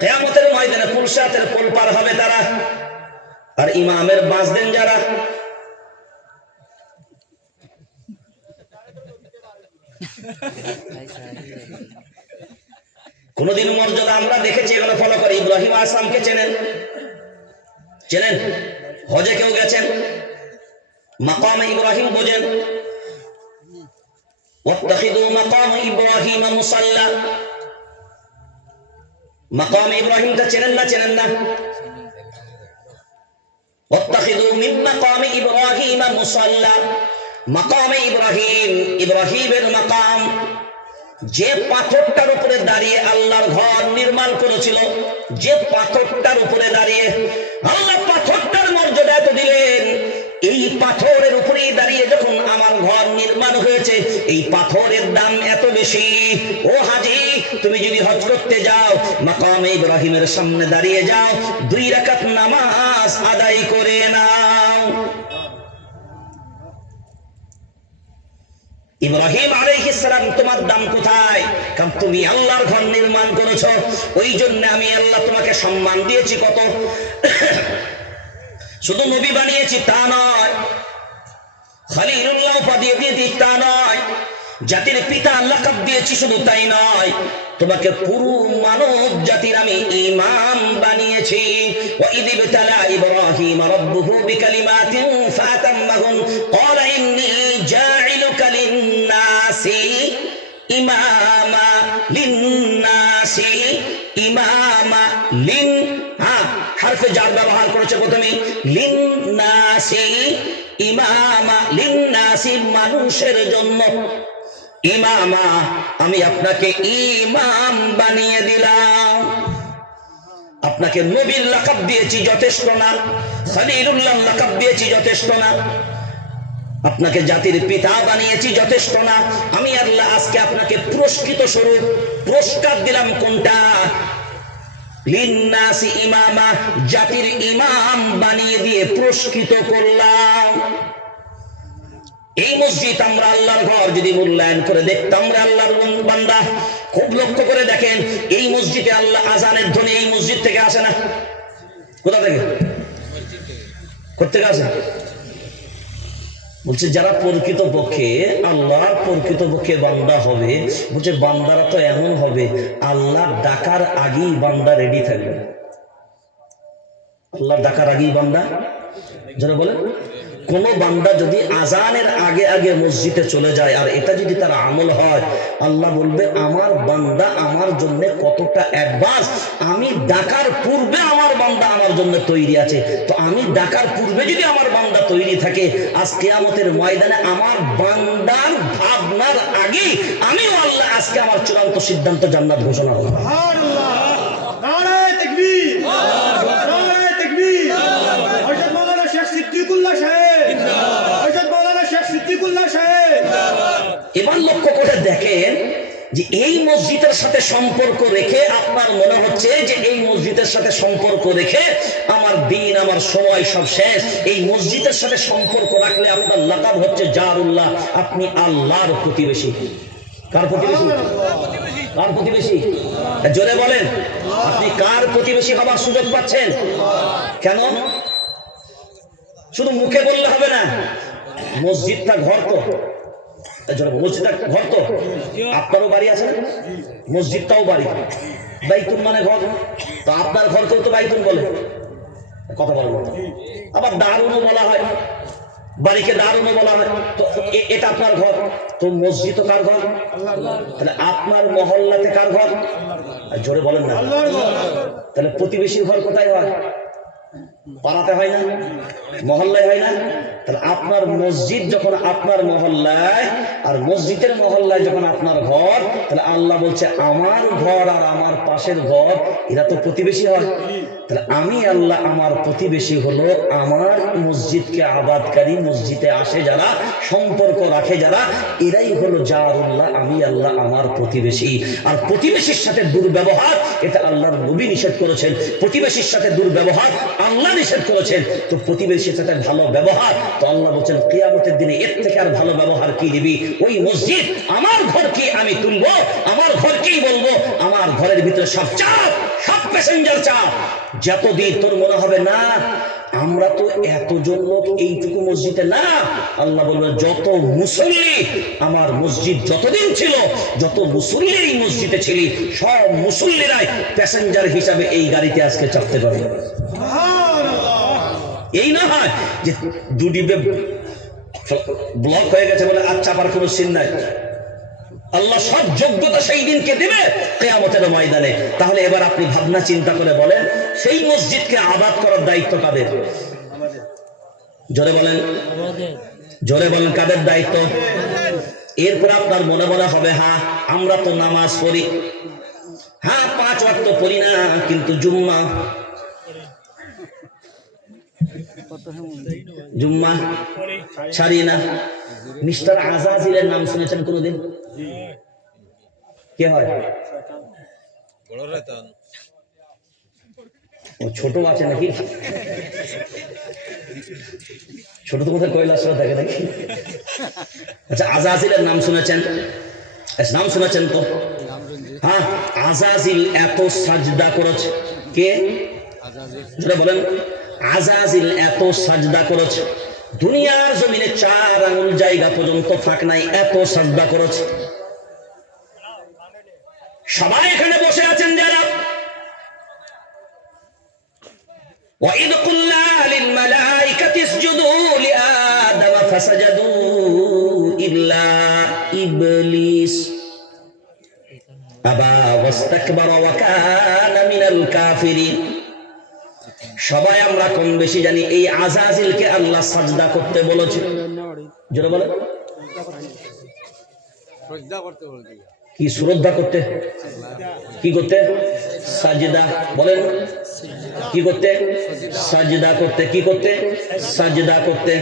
কিয়ামতের ময়দানে পুলসিরাতের পুল পার হবে তারা, আর ইমামের বাঁশ দেন যারা। কোনদিন মর্যাদা আমরা দেখেছি, এগুলো ফলো করে। ইব্রাহিম আসলামকে চেনেন? চেনেন? হজে কেউ গেছেন? মাকামে ইব্রাহিম বোঝেন? ওয়াত্তাখিযু মাকাম ইব্রাহিম মুসাল্লা। মাকাম ইব্রাহিমটা চেনেন না? ওয়াত্তাখিযু মিন মাকামি ইব্রাহিম মুসাল্লা। মাকামে ইব্রাহিম, ইব্রাহিমের মাকাম, যে পাথরটার উপরে দাঁড়িয়ে আল্লাহর ঘর নির্মাণ করেছিল, যে পাথরটার উপরে দাঁড়িয়ে আল্লাহ পাথরটার মর্যাদা এত দিলেন, এই পাথরের উপরেই দাঁড়িয়ে যখন আমার ঘর নির্মাণ হয়েছে, এই পাথরের দাম এত বেশি। ও হাজী, তুমি যদি হজ করতে যাও, মাকামে ইব্রাহিমের সামনে দাঁড়িয়ে যাও, 2 রাকাত নামাজ আদায় করে নাও। ইব্রাহিম আলাইহিস সালাম, তোমার দাম কোথায়? কারণ তুমি আল্লাহর ঘর নির্মাণ করেছো, ওই জন্য আমি আল্লাহ তোমাকে সম্মান দিয়েছি। কত শুধু নবী বানিয়েছি তা নয়, খলিলুল্লাহ উপাধি দিয়েছি তা নয়, জাতির পিতা লাকাব দিয়েছি শুধু তাই নয়, তোমাকে পুরো মানব জাতির আমি ইমাম বানিয়েছি। ওয়া ইযিবতালা ইব্রাহিম রাব্বুহু বিকালিমাতিন ফাতাম্মাহুন ক্বালা ইন্নী জাইলুকা লিন-নাসি ইমামা, লিন-নাসি ইমামা, লিন হারফে জার ব্যবহার করেছে প্রথমে, লিন-নাসি ইমামা, লিন-নাসি মানুষের জন্য, ইমামা আমি আপনাকে ইমাম বানিয়ে দিলাম। আপনাকে নবীর লাকাব দিয়েছি যথেষ্ট না, খলিলুল্লাহ লাকাব দিয়েছি যথেষ্ট না, আপনাকে জাতির পিতা বানিয়েছি যথেষ্ট না, আমি আল্লাহ আজকে আপনাকে পুরস্কৃত স্বরূপ পুরস্কার দিলাম। কোনটা? লিন্নাসি ইমামা, জাতির ইমাম বানিয়ে দিয়ে পুরস্কৃত করলাম। এই মসজিদ আমরা আল্লাহর ঘর যদি মূল্যায়ন করে দেখতাম, আমরা আল্লাহর বান্দা, খুব লক্ষ্য করে দেখেন, এই মসজিদে আল্লাহ আজানের ধ্বনি এই মসজিদ থেকে আসে না। কোথা থেকে? কোথেকে আসে? বলছে যারা প্রকৃত পক্ষে আল্লাহর প্রকৃত পক্ষে বান্দা হবে, বলছে বান্দারা তো এমন হবে, আল্লাহ ডাকার আগেই বান্দা রেডি থাকবে। আল্লাহ ডাকার আগেই বান্দা, যারা বলে কোন বান্দা যদি আজানের আগে আগে মসজিদে চলে যায়, আর এটা যদি তার আমল হয়, আল্লাহ বলবে আমার বান্দা আমার জন্য কতটা অ্যাডভান্স, আমি ডাকার পূর্বে আমার বান্দা আমার জন্য তৈরি আছে। তো আমি ডাকার পূর্বে যদি আমার বান্দা তৈরি থাকে, আজ কিয়ামতের ময়দানে আমার বান্দার ভাবনার আগে আমিও আল্লাহ আজকে আমার চূড়ান্ত সিদ্ধান্ত জান্নাত ঘোষণা করব। সুবহানাল্লাহ, নারায়ে তাকবীর, নারায়ে তাকবীর। হযরত মাওলানা শেখ সিদ্দিকুল্লাহ সাহেব, হযরত মাওলানা শেখ সিদ্দিকুল্লাহ সাহেব। এবার লক্ষ্য করে দেখেন যে এই মসজিদের সাথে সম্পর্ক রেখে আপনার মনে হচ্ছে যে এই মসজিদের সাথে সম্পর্ক রেখে আমার দিন আমার সময় সব শেষ। এই মসজিদের সাথে সম্পর্ক রাখলে আপনার লাকাব হচ্ছে জারুল্লাহ, আপনি আল্লাহর প্রতিবেশী। কার প্রতিবেশী? কার প্রতিবেশী? জোরে বলেন, আপনি কার প্রতিবেশী হবার সুযোগ পাচ্ছেন? কেন? শুধু মুখে বললে হবে না, মসজিদটা ঘর তো, মসজিদটা ঘর তো, আপনারও বাড়ি আছে না, মসজিদটাও বাড়ি, বাইতুল মানে ঘর, তো আপনার ঘরকেও তো বাইতুল বলে, কথা বলেন। আবার দারুনও বলা হয়, বাড়িকে দারুনও বলা হয়, তো এটা আপনার ঘর, তো মসজিদ তো কার ঘর? তাহলে আপনার মহল্লাতে কার ঘর? জোরে বলেন না। তাহলে প্রতিবেশীর ঘর কোথায় হয়? পাড়াতে হয় না, মহল্লায় হয় না? তাহলে আপনার মসজিদ যখন আপনার মহল্লায়, আর মসজিদের মহল্লায় যখন আপনার ঘর, তাহলে আল্লাহ বলছে আমার ঘর আর আমার পাশের ঘর এরা তো প্রতিবেশী হয়। তাহলে আমি আল্লাহ আমার প্রতিবেশী হলো আমার মসজিদকে আবাদকারী, মসজিদে আসে যারা, সম্পর্ক রাখে যারা, এরাই হলো জারুল্লাহ, আমি আল্লাহ আমার প্রতিবেশী। আর প্রতিবেশীর সাথে দুর্ব্যবহার এটা আল্লাহর নবী নিষেধ করেছেন, প্রতিবেশীর সাথে দুর্ব্যবহার আল্লাহ নিষেধ করেছেন। তো প্রতিবেশীর সাথে ভালো ব্যবহার, তো আল্লাহ বলছেন কিয়ামতের দিনে এর থেকে আর ভালো ব্যবহার কি দিবি? ওই মসজিদ আমার ঘরকে আমি তুলবো, আমার ঘরকেই বলবো আমার ঘরের ভিতরে সব চাপ, সব প্যাসেঞ্জার চাপ। যতদিন তোর মনে হবে না আমরা তো এতজন লোক এইটুকু মসজিদে না, আল্লাহ বলবে যত মুসল্লি আমার মসজিদ যতদিন ছিল, যত মুসল্লি এই মসজিদে ছিলি, সব মুসল্লিরাই প্যাসেঞ্জার হিসাবে এই গাড়িতে আজকে চাপতে পারবে। এই না হয় যে দুডিবে ব্লক হয়ে গেছে বলে আর চাপার কোনো সিন নাই, আল্লাহ সব যোগ্যতা সেই দিনকে দেবে কিয়ামতের ময়দানে। তাহলে এবার আপনি ভাবনা চিন্তা করে বলেন, সেই মসজিদকে আবাদ করার দায়িত্ব কাদের? জোরে বলেন, জোরে বলেন, কাদের দায়িত্ব? এরপর আপনার মনে মনে হবে, হ্যাঁ আমরা তো নামাজ পড়ি, হ্যাঁ 5 ওয়াক্ত পড়ি না, কিন্তু জুম্মা ছাড়ি না। মিস্টার আজাজিলের নাম শুনেছেন কোনদিন? কে হয়? ও ছোট আছে নাকি? ছোট তো কোথায় কৈলাস থাকে নাকি? আচ্ছা, আজাজিলের নাম শুনেছেন? নাম শুনেছেন তো? হ্যাঁ, আজাজিল এত সাজদা করেছে। কে? যেটা বলেন, আজাজিল এত সাজদা করেছে, দুনিয়ার জমিনে 4 আঙ্গুল জায়গা পর্যন্ত ফাঁক নাই, এত সাজদা করেছে। সবাই এখানে বসে আছেন যারা, وَإِذْ قُلْنَا لِلْمَلَائِكَةِ اسْجُدُوا لِآدَمَ فَسَجَدُوا إِلَّا إِبْلِيسَ أَبَى وَاسْتَكْبَرَ وَكَانَ مِنَ الْكَافِرِينَ। সবাই আমরা কম বেশি জানি এই আজাজিলকে আল্লাহ সাজদা করতে বলেছে। জোরে বলেন, কি শ্রদ্ধা করতে? কি করতে? সাজদা। বলেন, কি করতে? সাজদা করতে। কি করতে? সাজদা করতে।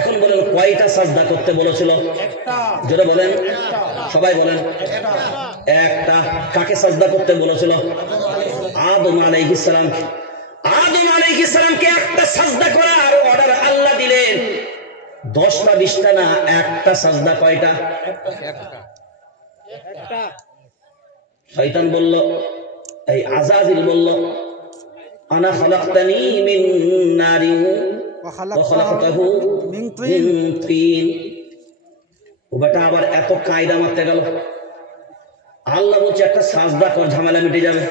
এখন বলেন, কয়টা সাজদা করতে বলেছিল? জোরে বলেন, সবাই বলেন। একটা। কাকে সাজদা করতে বলেছিল? আদম আলাইহিস সালামকে। আদম আলাইহিস সালামকে একটা সাজদা করার অর্ডার আল্লাহ দিলেন। 10টা 20টা না, একটা সাজদা। কয়টা? একটা। শয়তান বলল, এই আজাজিল বলল, আনা খালাকতানি মিন নারিন ওয়া খালাকতাহু মিন তিন। ও বেটা আবার এত কায়দা মারতে গেল। আল্লাহ বলছে একটা সাজদা কর, ঝামেলা মিটে যাবে।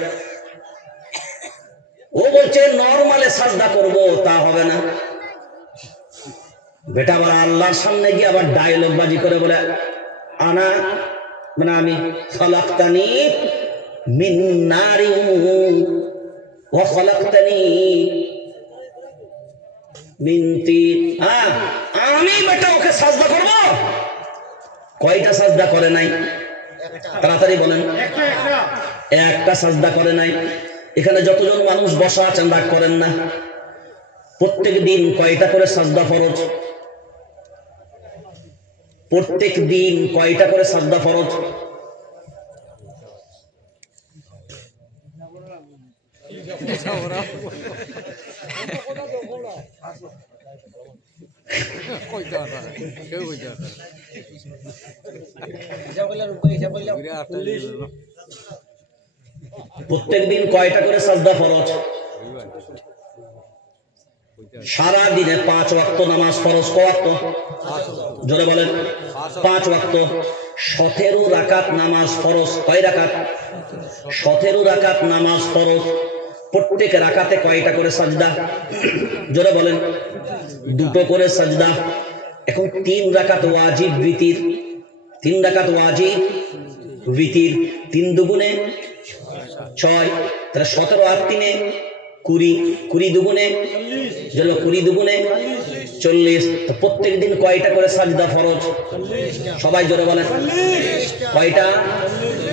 ও বলছে নরমালে সাজদা করব, তা হবে না। বেটা আবার আল্লাহর সামনে গিয়ে আবার ডায়লগ বাজি করে বলে, আনা মানে আমি, খালাকতানি মিন নারিন ওয়া খালাকতানি মিন তিন। আমি বেটা ওকে সাজদা করব। কয়টা সাজদা করে নাই? তাড়াতাড়ি বলেন। একটা সাজদা করে নাই। এখানে যতজন মানুষ বসা আছেন রাগ করেন না। প্রত্যেক দিন কয়টা করে সাজদা ফরজ? প্রত্যেক দিন কয়টা করে সাজদা ফরজ? প্রত্যেক দিন কয়টা করে সাজদা ফরজ? সারা দিনে 5 ওয়াক্ত নামাজ ফরজ। কয় ওয়াক্ত? জোরে বলেন। 5 ওয়াক্ত। 17 রাকাত নামাজ ফরজ। কয় রাকাত? 17 রাকাত নামাজ ফরজ। প্রত্যেক রাকাতে কয়টা করে সাজদা? জোরে বলেন। 2টো করে সাজদা। এখন 3 রাকাত ওয়াজিব বিতির। 3 রাকাত ওয়াজিব বিতির। 3 দুগুণে 6, তাহলে 17 আর 3 20, 20 দুগুণে 20 দুগুণে 40। তো প্রত্যেক দিন কয়টা করে সাজদা ফরজ? সবাই জোরে বলেন। কয়টা?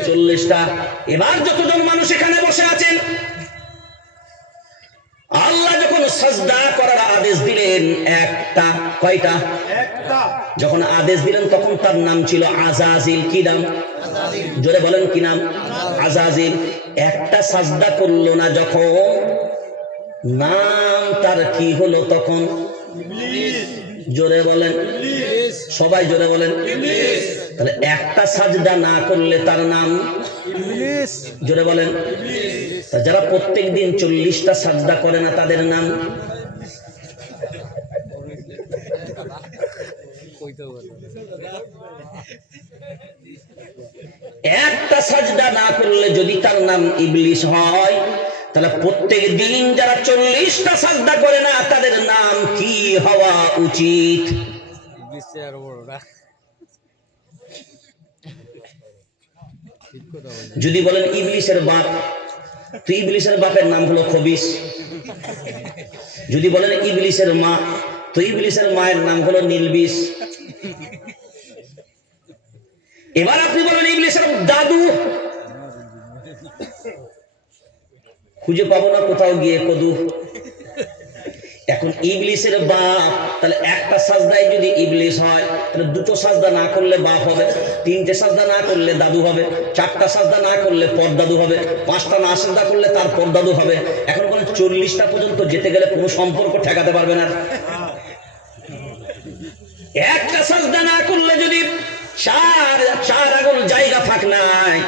40টা। এবার যতজন মানুষ এখানে বসে আছেন, আল্লাহ যখন সাজদা করার আদেশ দিলেন একটা। কয়টা? একটা। যখন আদেশ দিলেন তখন তার নাম ছিল আজাজিল। কি নাম? জোরে বলেন, কি নাম? আজাজিল। একটা সাজদা করলো না যখন, নাম তার কি হলো তখন? জোরে বলেন, সবাই জোরে বলেন। তাহলে একটা সাজদা না করলে তার নাম ইবলিস। জোরে বলেন। যারা প্রত্যেক দিন 40টা সাজদা করে না তাদের নাম? একটা সাজদা না করলে যদি তার নাম ইবলিস হয়, তাহলে প্রত্যেক দিন যারা 40টা সাজদা করে না তাদের নাম কি হওয়া উচিত? যদি বলেন ইবলিসের বাপ, তো ইবলিসের বাপের নাম হলো খবিস। যদি বলেন ইবলিসের মা, তো ইবলিসের মায়ের নাম হলো নীলবিষ। এবার আপনি বলেন ইবলিসের দাদু, খুঁজে পাবো না কোথাও গিয়ে কদু। এখন ইবলিসের বাপ, তাহলে একটা সাজদায় যদি ইবলিস হয়, তাহলে দুটো সাজদা না করলে বাপ হবে, তিনটে সাজদা না করলে দাদু হবে, চারটা সাজদা না করলে পরদাদু হবে, পাঁচটা না সাজদা করলে তার পরদাদু হবে। এখন বলেন 40টা পর্যন্ত যেতে গেলে কোনো সম্পর্ক ঠেকাতে পারবে না। একটা সাজদা না করলে যদি চার আঙুল জায়গা থাক নাই,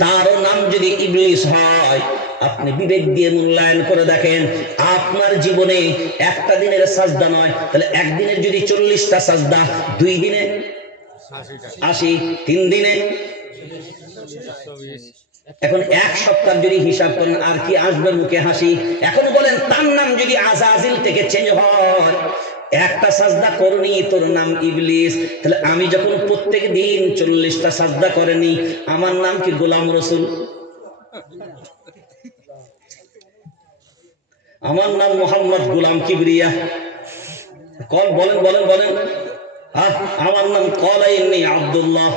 তারও নাম যদি ইবলিস হয়, আপনি বিবেক দিয়ে মূল্যায়ন করে দেখেন, আপনার জীবনে একটা দিনের সাজদা নয়, তাহলে একদিনের যদি 40টা সাজদা, 2 দিনে 80, 3 দিনে, এখন 1 সপ্তাহ যদি হিসাব করেন, আর কি আসবে মুখে হাসি। এখন বলেন তার নাম যদি আজাজিল থেকে চেঞ্জ হয়, একটা সাজদা করনি, তোর নাম ইবলিস, তাহলে আমি যখন প্রত্যেক দিন 40টা সাজদা করেনি, আমার নাম কি গোলাম রসুল? আমার নাম মোহাম্মদ গোলাম কিবরিয়া। কল বলেন বলেন বলেন, আমার নাম কলাইনি আব্দুল্লাহ।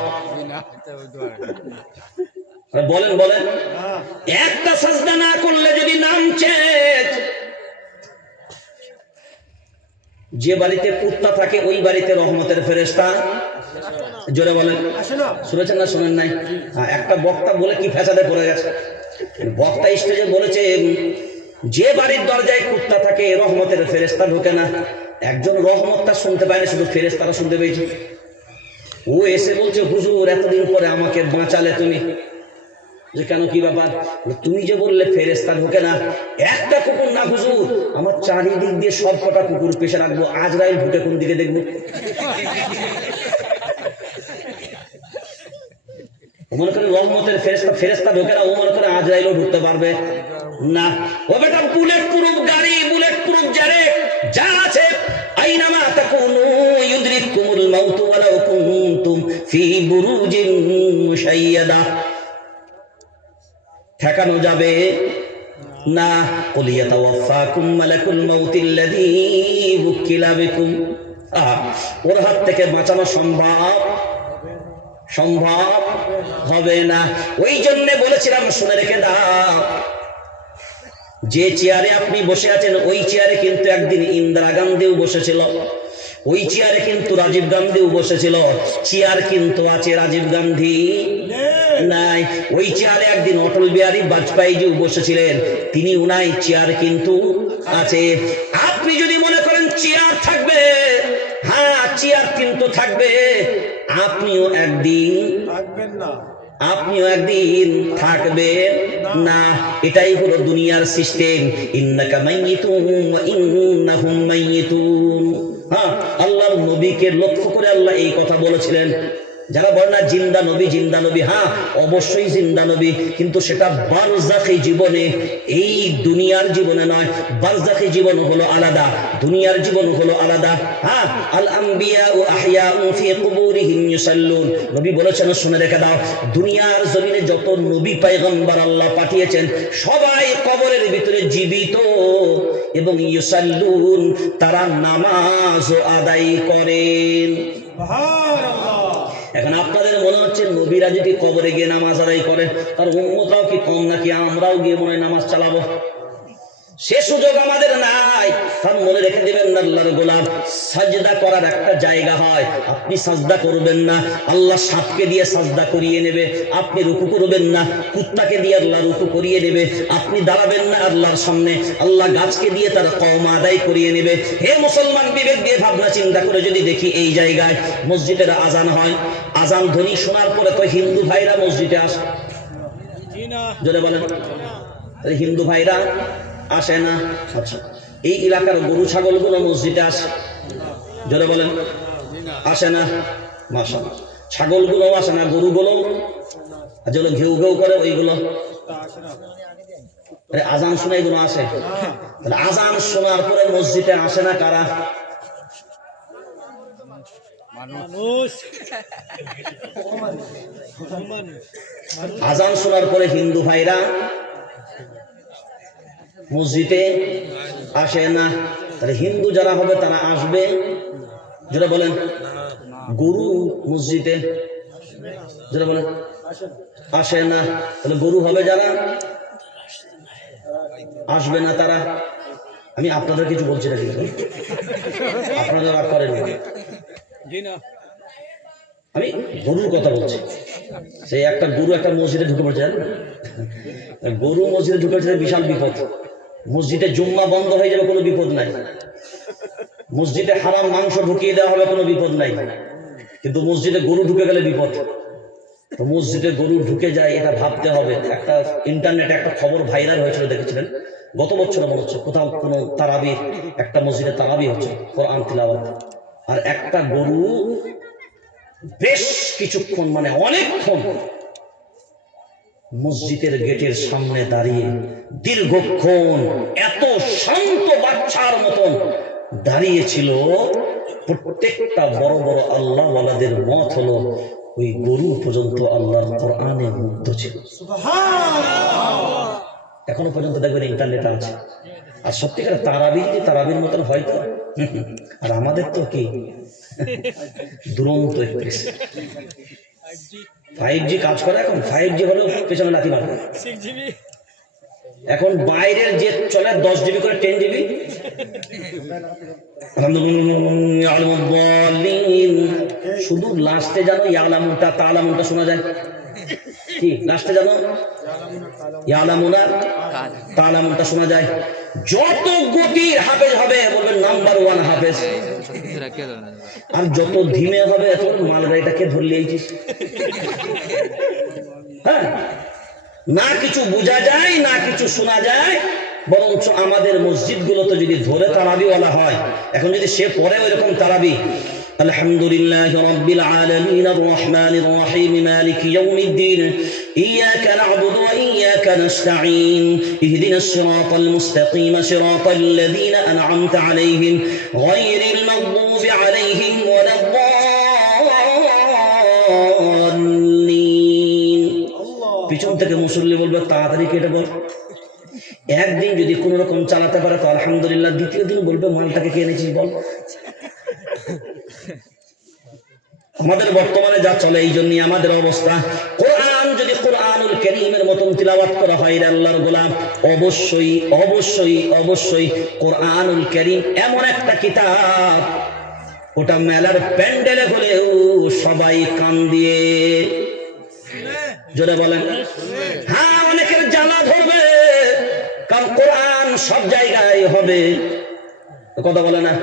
বলেন বলেন, একটা সাজদা না করলে যদি নাম চেঞ্জ, যে বাড়িতে কুত্তা থাকে ওই বাড়িতে রহমতের ফেরেশতা, জোরে বলেন, শুনেছেন না শুনেন নাই? একটা বক্তা বলে কি ফ্যাসাদে পড়ে গেছে। বক্তা স্টেজে বলেছে, যে বাড়ির দরজায় কুত্তা থাকে রহমতের ফেরেশতা ঢোকে না। একজন রহমতটা শুনতে পায় না, শুধু ফেরেশতারা শুনতে পেয়েছে। ও এসে বলছে, হুজুর এতদিন পরে আমাকে বাঁচালে তুমি। যে কেন, কি ব্যাপার? তুমি যে বললে ফেরেশতা ঢোকে না, একটা কুকুর না হুজুর, আমার চারিদিক দিয়ে সব কটা কুকুর পেশে রাখবো, আজরাইল ঢুকে কোন দিকে দেখবো। মনে করে রহমতের ফেরেশতা ঢোকে না, ও মনে করে আজরাইলও ঢুকতে পারবে না। ও বেটা, বুলেট প্রুফ গাড়ি, বুলেট প্রুফ যা আছে, আইনামা তাকুনু ইউদরিকুমুল মাউত ওয়ালাউ কুনতুম ফি বুরুজিন মুশাইয়াদা। ঠেকানো যাবে না। কুল ইয়াতাওয়াফাকুম মালাকুল মাউতিল্লাযী উকিলা বিকুম। ওর হাত থেকে বাঁচানো সম্ভব হবে না। ওই জন্য বলেছিলাম, শুনে রেখে দাও, যে চেয়ারে আপনি বসে আছেন ওই চেয়ারে কিন্তু একদিন ইন্দিরা গান্ধীও বসেছিল, ওই চেয়ারে কিন্তু রাজীব গান্ধীও বসেছিল। চেয়ার কিন্তু আছে, রাজীব গান্ধী নাই। ওই চেয়ারে একদিন অটল বিহারী বাজপেয়ীজিও বসেছিলেন, তিনি নাই, চেয়ার কিন্তু আছে। আপনি যদি মনে করেন চেয়ার থাকবে, হ্যাঁ চেয়ার কিন্তু থাকবে, আপনিও একদিন থাকবেন না। এটাই হলো দুনিয়ার সিস্টেম। ইন্নাকা মাইয়িতুন ওয়া ইন্নাহুম মাইয়িতুন। হ্যাঁ, আল্লাহর নবীকে লক্ষ্য করে আল্লাহ এই কথা বলেছিলেন। যারা বলে না জিন্দা নবী, হ্যাঁ অবশ্যই জিন্দা নবী, কিন্তু সেটা বারজাখী জীবনে, এই দুনিয়ার জীবনে নয়। বারজাখী জীবন হলো আলাদা, দুনিয়ার জীবন হলো আলাদা। হ্যাঁ, আল আম্বিয়া ও আহইয়াউন ফি কুবুরিহিম ইউসাল্লুন। নবী বলেছেন, শুনে রেখে দাও, দুনিয়ার জমিনে যত নবী পয়গম্বর আল্লাহ পাঠিয়েছেন, সবাই কবরের ভিতরে জীবিত, এবং ইউসাল্লুন, তারা নামাজ আদায় করেন। এখন আপনাদের মনে হচ্ছে নবীরা যদি কবরে গিয়ে নামাজ আদায় করে, তার উম্মতরাও কি কম নাকি? আমরাও গিয়ে মনে হয় নামাজ চালাবো? সে সুযোগ আমাদের নাই। তার মনে রেখে দেবেন, আল্লাহর গোলাম, সাজদা করার একটা জায়গা হয়, আপনি সাজদা করবেন না, আল্লাহ সাপকে দিয়ে সাজদা করিয়ে নেবে। আপনি রুকু করবেন না, কুত্তাকে দিয়ে আল্লাহ রুকু করিয়ে নেবে। আপনি দাঁড়াবেন না আল্লাহর সামনে, আল্লাহ গাছকে দিয়ে তার কওম আদায় করিয়ে নেবে। হে মুসলমান, বিবেক দিয়ে ভাবনা চিন্তা করে যদি দেখি, এই জায়গায় মসজিদের আজান হয়, আজান ধ্বনি শোনার পরে তো হিন্দু ভাইরা মসজিদে আসে, জোরে বলেন, হিন্দু ভাইরা আসে না? আচ্ছা, এই এলাকার গরু ছাগলগুলো মসজিদে আসে, জোরে বলেন, আসে না? মাশাআল্লাহ, ছাগলগুলো আসে না, গরুগুলো যেগুলো ঘেউ ঘেউ করে ওইগুলো আজান শুনে এগুলো আসে। তাহলে আজান শোনার পরে মসজিদে আসে না কারা? আজান শোনার পরে হিন্দু ভাইরা মসজিদে আসে না, তাহলে হিন্দু যারা হবে তারা আসবে, যেটা বলেন গরু মসজিদে যেটা বলেন আসে না, তাহলে গরু হবে যারা আসবে না তারা। আমি আপনাদের কিছু বলছি না, কিন্তু আপনারা রাগ করেন না, আমি গরুর কথা বলছি। সেই একটা গরু একটা মসজিদে ঢুকে পড়ছে, গরু মসজিদে ঢুকে পড়ছে, বিশাল বিপদ। মসজিদে জুম্মা বন্ধ হয়ে যাবে, কোনো বিপদ নাই। মসজিদে হারাম মাংস ঢুকিয়ে দেওয়া হবে, কোনো বিপদ নাই। কিন্তু মসজিদে গরু ঢুকে গেলে বিপদ। তো মসজিদে গরু ঢুকে যায় এটা ভাবতে হবে। একটা ইন্টারনেটে একটা খবর ভাইরাল হয়েছিল, দেখেছিলেন গত বছর মনে হচ্ছে, কোথাও কোনো তারাবি, একটা মসজিদে তারাবি হচ্ছে কোরআন তিলাওয়াত, আর একটা গরু বেশ কিছুক্ষণ মানে অনেকক্ষণ মসজিদের গেটের সামনে দাঁড়িয়ে দীর্ঘক্ষণ এত শান্ত বাচ্চার মতন দাঁড়িয়েছিল। প্রত্যেকটা বড় বড় আল্লাহ ওয়ালাদের মত হলো ওই গরু পর্যন্ত আল্লাহর কোরআনে মুগ্ধ ছিল। এখনো পর্যন্ত দেখবেন ইন্টারনেট আছে। আর সত্যিকার তারাবি যদি তারাবির মতন হয়তো, আর আমাদের তো কি দুরন্ত এক্সপ্রেস 5G কাজ করে। এখন 5G হলেও পেছনে লাথি মারবে। এখন বাইরের যে চলে 10 GB করে 10 GB, শুধু লাস্টে জানো ইয়ালামুনটা তালামুনটা শোনা যায়। কি লাস্টে জানো ইয়ালামুনা তালামুনটা শোনা যায়। যত গতির হাফেজ হবে বলবেন নাম্বার 1 হাফেজ, আর যত ধীমে হবে এত মালগাড়িটাকে ধরলিয়েছিস। হ্যাঁ, না কিছু বোঝা যায় না কিছু শোনা যায়। বরঞ্চ আমাদের মসজিদগুলোতে যদি ধরে তারাবিওয়ালা হয়, এখন যদি সে পরে ওইরকম তারাবি, আলহামদুলিল্লাহি রাব্বিল আলামিন আর রহমানির রহিম মালিকি ইয়াউমিদ্দিন ইয়াকা না'বুদু ওয়া ইয়াকা নাস্তাঈন ইহদিনাস সিরাতাল মুস্তাকিম সিরাতাল্লাযীনা আন'আমতা আলাইহিম গায়রিল মাগদুবি আলাইহিম ওয়ালাদ-দাল্লিন। পিছন থেকে মুসল্লি বলবে তাড়াতাড়ি কেটে বল। একদিন যদি কোন রকম চালাতে পারে তো আলহামদুলিল্লাহ, দ্বিতীয় দিন বলবে মালটাকে কে এনেছিস বল। আমাদের বর্তমানে যা চলে এই জন্যই আমাদের অবস্থা। কোরআন যদি কোরআনুল কারীমের মতন তিলাওয়াত করা হয় রে আল্লাহর গোলাম, অবশ্যই অবশ্যই অবশ্যই কোরআনুল কারীম এমন একটা কিতাব, ওটা মেলার প্যান্ডেলে হলেও সবাই কান দিয়ে জোরে বলেন হ্যাঁ, অনেকের জ্বালা ধরবে, কারণ কোরআন সব জায়গায় হবে, কথা বলে না।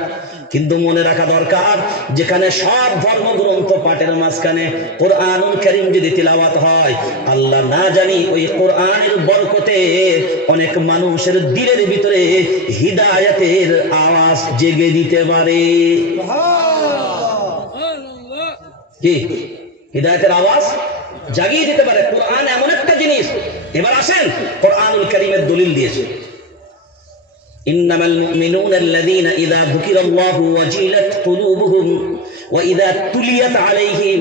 কিন্তু মনে রাখা দরকার, যেখানে সব ধর্মগ্রন্থ পাঠের মাঝখানে কোরআনুল কারীম যদি তিলাওয়াত হয়, আল্লাহ না জানি ওই কোরআনের বরকতে অনেক মানুষের দিলের ভিতরে হিদায়াতের আওয়াজ জেগে দিতে পারে। কি হিদায়াতের আওয়াজ জাগিয়ে দিতে পারে কোরআন, এমন একটা জিনিস। এবার আসেন কোরআনুল কারীমের দলিল দিয়েছে, ইন্নামাল মুমিনুনা আল্লাযীনা ইযা যুকিরাল্লাহু ওয়াজিলাত কুলুবুহুম ওয়া ইযা তুলিয়াত আলাইহিম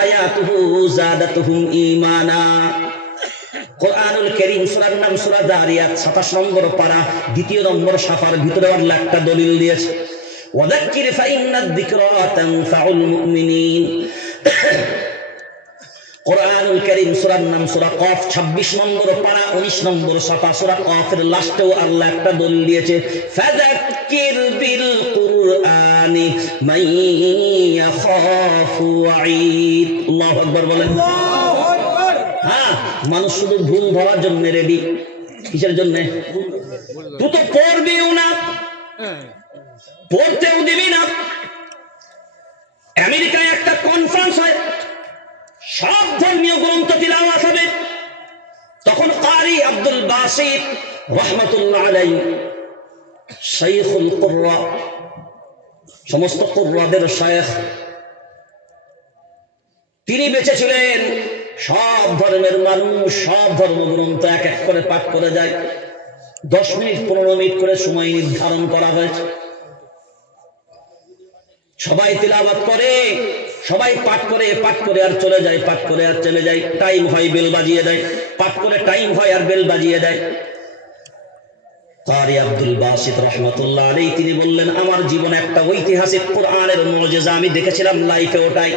আয়াতুহু যাদাতুহুম ঈমানা। কোরআনুল কারীম সূরার নাম সূরা যারিয়াত 27 নম্বর পারা 2 নম্বর শাফার ভিতরে আল্লাহ একটা দলিল দিয়েছে, ওয়াযাক্কির ফাইন্নাদ যিকরা তানফাউল মুমিনিন। কোরআনুল কারীম সূরার নাম সূরা কফ 26 নম্বর পারা 19 নম্বর শাফা সূরা কফের লাস্টেও আল্লাহ একটা দলিল দিয়েছে, ফাযাক্কির বিল কুরআনি মান ইয়াখাফু ওয়াঈদ। আল্লাহু আকবার বলেন। আল্লাহু আকবার। হ্যাঁ, মানুষ শুধু ভুল ধরার জন্য রেডি। কিসের জন্য? তুই তো পড়বিও না, পড়তেও দিবি না। আমেরিকায় একটা কনফারেন্স হয়, সব ধর্মীয় গ্রন্থ তিলাওয়াত হবে। তখন কারি আব্দুল বাসিত রাহমাতুল্লাহ আলাইহি, শাইখুল কুররা, সমস্ত কুররাদের শাইখ, তিনি বেঁচে ছিলেন। সব ধর্মের মানুষ সব ধর্মগ্রন্থ এক এক করে পাঠ করে যায়। 10 মিনিট 15 মিনিট করে সময় নির্ধারণ করা হয়েছে, সবাই তিলাওয়াত করে। সবাই পাঠ করে আর চলে যায়, পাঠ করে আর চলে যায়। টাইম হয় বেল বাজিয়ে দেয়, পাঠ করে টাইম হয় আর বেল বাজিয়ে দেয়। কারি আব্দুল বাসিত রহমাতুল্লাহ আলাইহি তিনি বললেন, আমার জীবনে একটা ঐতিহাসিক কোরআনের মুজিজা আমি দেখেছিলাম লাইফে, ওটাই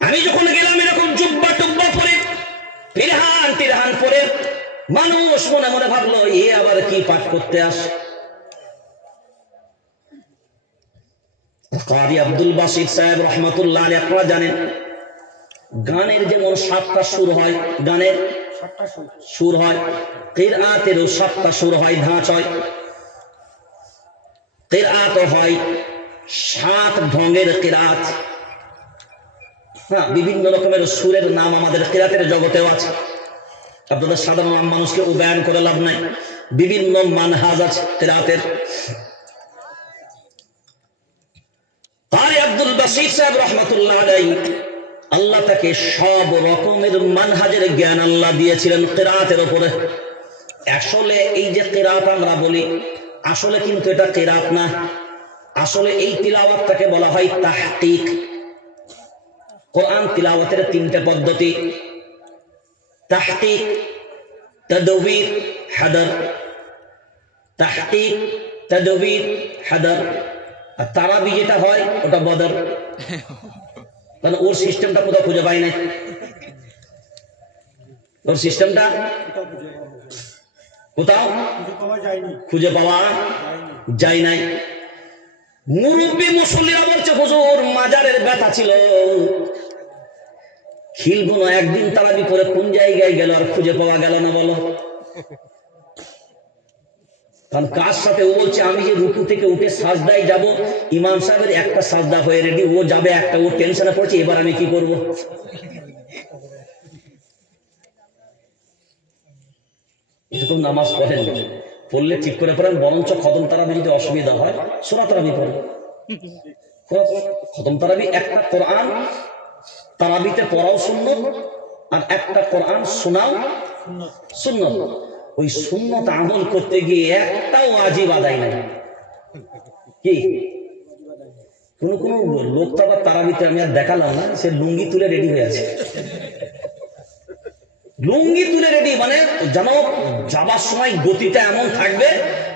আমি যখন গেলাম এরকম জুব্বা টুব্বা পরে তিরহান পরে, মানুষ মনে মনে ভাবলো এ আবার কি পাঠ করতে আসে। কারি আব্দুল বাসিত সাহেব রহমাতুল্লাহ আলাইহি, আপনারা জানেন গানের যেমন 7টা সুর হয়, গানের 7টা সুর হয়, কিরাতেরও 7টা সুর হয়, ধাঁচ হয়। কিরাত হয় 7 ঢঙ্গের কিরাত। হ্যাঁ, বিভিন্ন রকমের সুরের নাম আমাদের কিরাতের জগতেও আছে, আপনাদের সাধারণ মানুষকে উদাহরণ করে লাভ নাই। বিভিন্ন মানহাজ আছে কিরাতের। কারি আব্দুল বাসিত সাহেব রহমাতুল্লাহ আলাইহি, আল্লাহ তাকে সব রকমের মানহাজের জ্ঞান আল্লাহ দিয়েছিলেন কিরাতের উপরে। আসলে এই যে কিরাত আমরা বলি, আসলে কিন্তু এটা কিরাত না, আসলে এই তিলাওয়াতটাকে বলা হয় তাহকিক। কোরআন তিলাওয়াতের 3টে পদ্ধতি, তাহকিক, তাদবীর, হাদার। তাহকিক, তাদবীর, হাদার। আর তারাবি যেটা হয় ওটা বদর। কারণ ওর সিস্টেমটা কোথাও খুঁজে পাই নাই, ওর সিস্টেমটা কোথাও খুঁজে পাওয়া যায় নাই। মুরব্বী মুসল্লিরা বলছে হুজুর মাজারের ব্যথা ছিল, খিলগুলো একদিন তারাবি করে কোন জায়গায় গেল আর খুঁজে পাওয়া গেল না বলো। কারণ কার সাথে ও বলছে আমি যে রুকু থেকে উঠে সাজদায় যাব, ইমাম সাহেবের একটা সাজদা হয়ে রেডি, ও যাবে একটা, ও টেনশনে পড়ছে এবার আমি কি করব। এরকম নামাজ পড়েন, পড়লে ঠিক করে পড়েন, বরঞ্চ খতম তারাবি যদি অসুবিধা হয় সূরা তারাবি পড়েন। খতম তারাবি একটা কোরআন তারাবিতে পড়াও সুন্নত, আর একটা কোরআন শোনাও সুন্নত। ওই সুন্নত আমল করতে গিয়ে একটাও ওয়াজিব আদায় নাই। কি কোন লোক তো আবার তারাবিতে আমি আর দেখালাম না, সে লুঙ্গি তুলে রেডি হয়ে আছে, লুঙ্গি তুলে রেডি, মানে যেন যাবার সময় গতিটা এমন থাকবে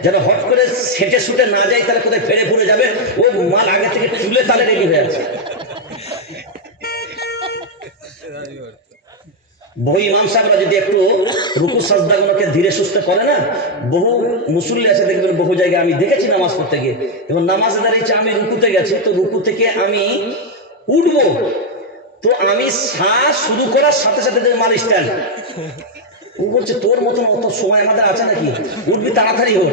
যেন হট করে সেটে সুটে না যায়, তাহলে কোথায় ফেরে ফুরে যাবে, ও মাল আগে থেকে তুলে তাহলে রেডি হয়ে আছে। বহু ইমাম সাহেবরা যদি একটু রুকু সাজদাগুলোকে ধীরে সুস্থে করে না, বহু মুসল্লি আছে দেখবেন, বহু জায়গায় আমি দেখেছি নামাজ পড়তে গিয়ে, এবং নামাজে দাঁড়িয়েছে, আমি রুকুতে গেছি, তো রুকু থেকে আমি উঠবো, তো আমি শ্বাস শুরু করার সাথে সাথে মাল স্টাইল, ও বলছে তোর মতন অত সময় আমাদের আছে নাকি, উঠবি তাড়াতাড়ি হোক।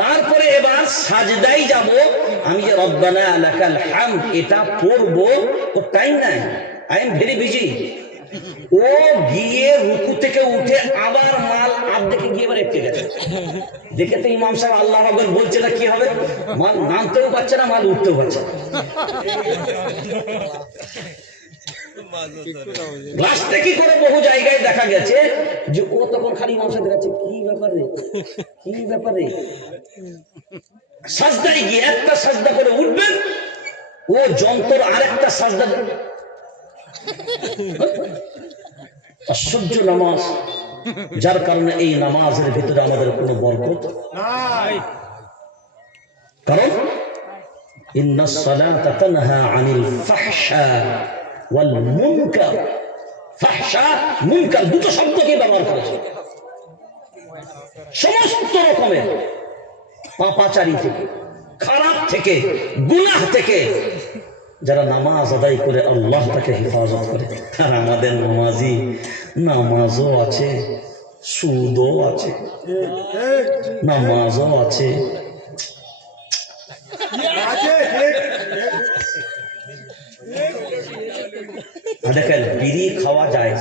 তারপরে এবার সাজদাই যাব, আমি যে রব্বানা লাকাল হামদ এটা পড়বো, ও টাইম নাই, আই এম ভেরি বিজি। ও গিয়ে রুকু থেকে উঠে আবার মাল দেখে গিয়ে এবার একটু গেছে, দেখে তো ইমাম সাহেব আল্লাহু আকবার বলছে না, কি হবে, মাল নামতেও পারছে না, মাল উঠতেও পারছে না। লাস্টে কি করে বহু জায়গায় দেখা গেছে যে ও তখন খালি ইমাম সাহেব দেখাচ্ছে, কি ব্যাপারে কি ব্যাপারে, সাজদায় গিয়ে একটা সাজদা করে উঠবেন, ও যন্ত্র আরেকটা সাজদা। আশ্চর্য নামাজ, যার কারণে এই নামাজের ভিতরে আমাদের কোনো বরকত নাই, কারণ ইন্নাস সালাতা তানহা আনিল ফাহশা ওয়াল মুনকার। ফাহশা মুনকার দুটো শব্দকে ব্যবহার করেছে, সমস্ত রকমের পাপাচারী থেকে, খারাপ থেকে, গুনাহ থেকে যারা নামাজ আদায় করে আল্লাহ তাকে হেফাজত করে। আর আমাদের নামাজি, নামাজও আছে, সুদও আছে, নামাজও আছে, দেখেন বিড়ি খাওয়া যায়,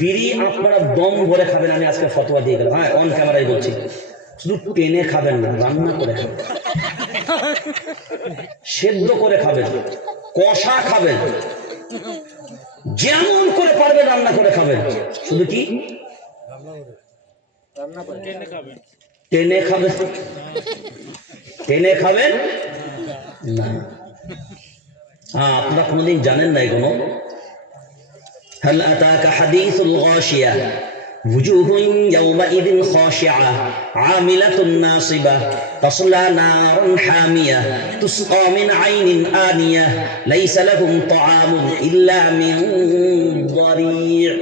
বিড়ি আপনারা দম ভরে খাবেন, আমি আজকে ফতোয়া দিয়ে গেলাম, হ্যাঁ অন ক্যামেরায় বলছি, শুধু টেনে খাবেন না, রান্না করে খাবেন, সেদ্ধ করে খাবেন, কষা খাবেন, যেমন করে পারবেন রান্না করে খাবেন, শুধু কি টেনে খাবেন, টেনে খাবেন না। আপনারা কোনোদিন জানেন না এগুলো। হাল আতাকা হাদিসুল গাশিয়া وجوه يومئذ خاشعة عاملة ناصبة تصلى نارا حامية تسقى من عين آنية ليس لهم طعام إلا من ضريع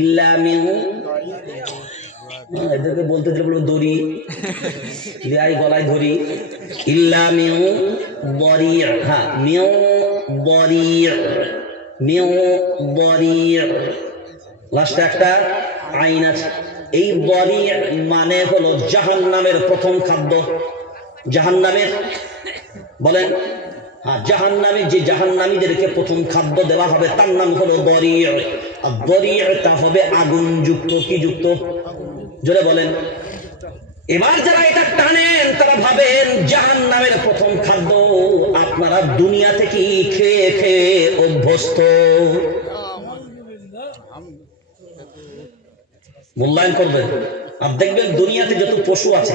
إلا من এদেরকে বলতে বলবো দড়ি লিয়াই গলায় ধরি ইল্লা মিন দরিয়া। হ্যাঁ, মিন দরিয়া, মিন দরিয়া, লাস্টে একটা আইন আছে। এই দরিয়া মানে হলো জাহান্নামের প্রথম খাদ্য। জাহান্নামের বলেন, হ্যাঁ, জাহান্নামে যে জাহান্নামীদেরকে প্রথম খাদ্য দেওয়া হবে তার নাম হলো দরিয়া। আর দরিয়াটা হবে আগুন যুক্ত। কি যুক্ত? জোরে বলেন। এবার যারা এটা টানেন তারা ভাবেন জাহান্নামের প্রথম খাদ্য আপনারা দুনিয়া থেকে খেয়ে খেয়ে অভ্যস্ত। মূল্যায়ন করবেন। আর দেখবেন দুনিয়াতে যত পশু আছে,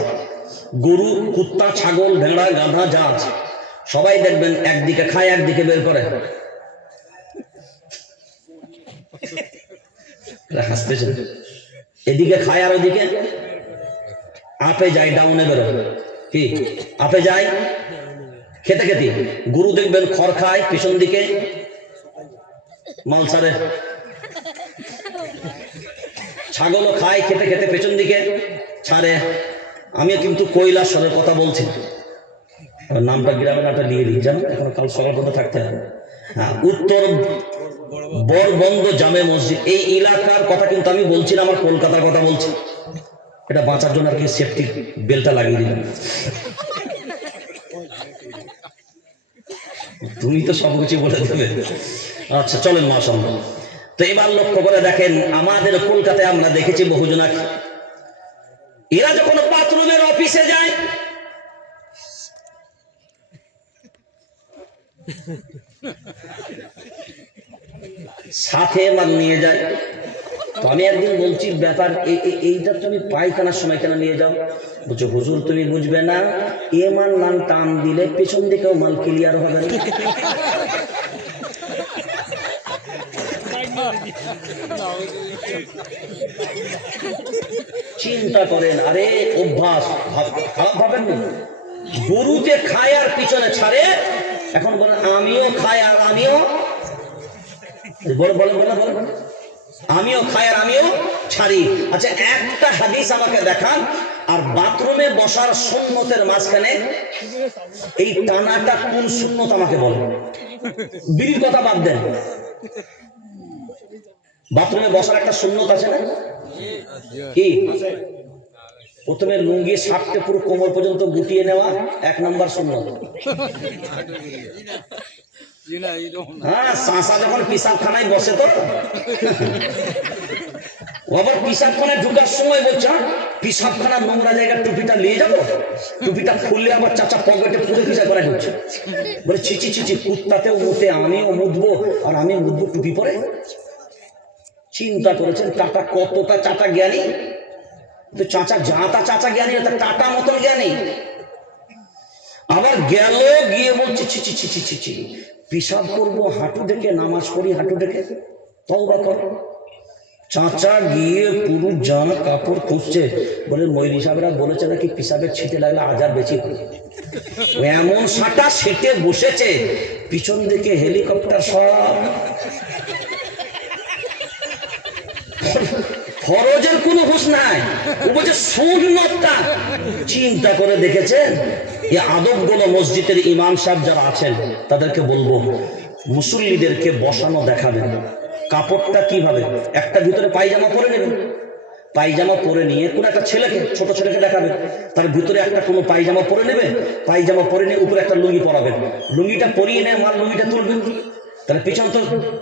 গরু, কুত্তা, ছাগল, ভেড়া, গাধা যা আছে, সবাই দেখবেন একদিকে খায় একদিকে বের করে। হাসতেছেন। এদিকে খায় আর ওদিকে আপে যায়, ডাউনে বেরোবে। কি আপে যায় খেতে খেতে। গরু দেখবেন খড় খায় পিছন দিকে মাল ছাড়ে। ছাগলও খায় খেতে খেতে পেছন দিকে ছাড়ে। আমি কিন্তু কৈলাসরের কথা বলছি, নামটা গ্রামের নামটা নিয়ে দিই, জানো এখন কাল সকাল পর্যন্ত থাকতে হবে। হ্যাঁ, উত্তর বরবন্দ জামে মসজিদ এই এলাকার কথা কিন্তু আমি বলছি না, আমার কলকাতার কথা বলছি। এটা বাঁচার জন্য আর কি সেফটি বেলটা লাগিয়ে দিলাম। তুমি তো সবকিছু বলে দেবে। আচ্ছা চলেন মাশাআল্লাহ। তো এবার লক্ষ্য করে দেখেন, আমাদের কলকাতায় আমরা দেখেছি বহুজনাকে, এরা যখন বাথরুমের অফিসে যায় সাথে মাল নিয়ে যায়। তো আমি একদিন বলছি ব্যাপার এইটা তুমি পায়খানার সময় কেন নিয়ে যাও? বলছো হুজুর তুমি বুঝবে না, এ মাল নাম টান দিলে পেছন দিকেও মাল ক্লিয়ার হবে না। চিন্তা করেন, আরে অভ্যাস খারাপ ভাবেন না। গরুতে খায় আর পিছনে ছাড়ে, এখন বলেন আমিও খাই আর আমিও বলে বলে বলে বলে আমিও খাই আর আমিও ছাড়ি। আচ্ছা একটা হাদিস আমাকে দেখান, আর বাথরুমে বসার সুন্নতের মাঝখানে এই টানাটা কোন সুন্নত আমাকে বলেন। বিড়ির কথা বাদ দেন, বাথরুমে বসার একটা সুন্নত আছে না? কি? প্রথমে লুঙ্গি সাপটে পুরো কোমর পর্যন্ত গুটিয়ে নেওয়া এক নম্বর সুন্নত। হ্যাঁ, সাঁসা যখন পিসাবখানায় বসে তো আবার পিসাবখানায় ঢুকার সময় বলছে পিসাবখানার নোংরা জায়গার টুপিটা নিয়ে যাবো, টুপিটা খুললে আবার চাচা পকেটে পুরো পিসাব করা ঢুকছে। বলে ছিচি ছিচি, কুত্তাতেও মুতে আমিও মুতবো আর আমি মুতবো টুপি পরে। চিন্তা করেছেন টাটা কতটা চাচা জ্ঞানী? তো চাচা যাতা চাচা জ্ঞানী, টাটা মতন জ্ঞানী। আবার গেল গিয়ে বলছে ছিচি ছিচি ছিচি, পিসাব করবো হাঁটু দেখে, নামাজ পড়ি হাঁটু দেখে, তওবা কর। চাচা গিয়ে পুরো জামা কাপড় খুঁজছে, বলে মৌলভী সাহেবরা বলেছে নাকি পিসাবের ছিটে লাগলে আজার বেশি হয়। এমন সাটা সেটে বসেছে, পিছন দিকে হেলিকপ্টার সব। ফরজের কোনো হুঁশ নাই, ও বলছে সুন্নতটা। চিন্তা করে দেখেছেন? এই আদবগুলো মসজিদের ইমাম সাহেব যারা আছেন তাদেরকে বলবো, মুসল্লিদেরকে বসানো দেখাবেন। কাপড়টা কিভাবে, একটা ভিতরে পায়জামা পরে নেবেন, পায়জামা পরে নিয়ে কোন একটা ছেলেকে, ছোট ছেলেকে দেখাবেন, তার ভিতরে একটা কোনো পায়জামা পরে নেবে, পায়জামা পরে নিয়ে উপরে একটা লুঙ্গি পরাবেন, লুঙ্গিটা পরিয়ে নিয়ে মাল লুঙ্গিটা তুলবেন, তাহলে পিছন তো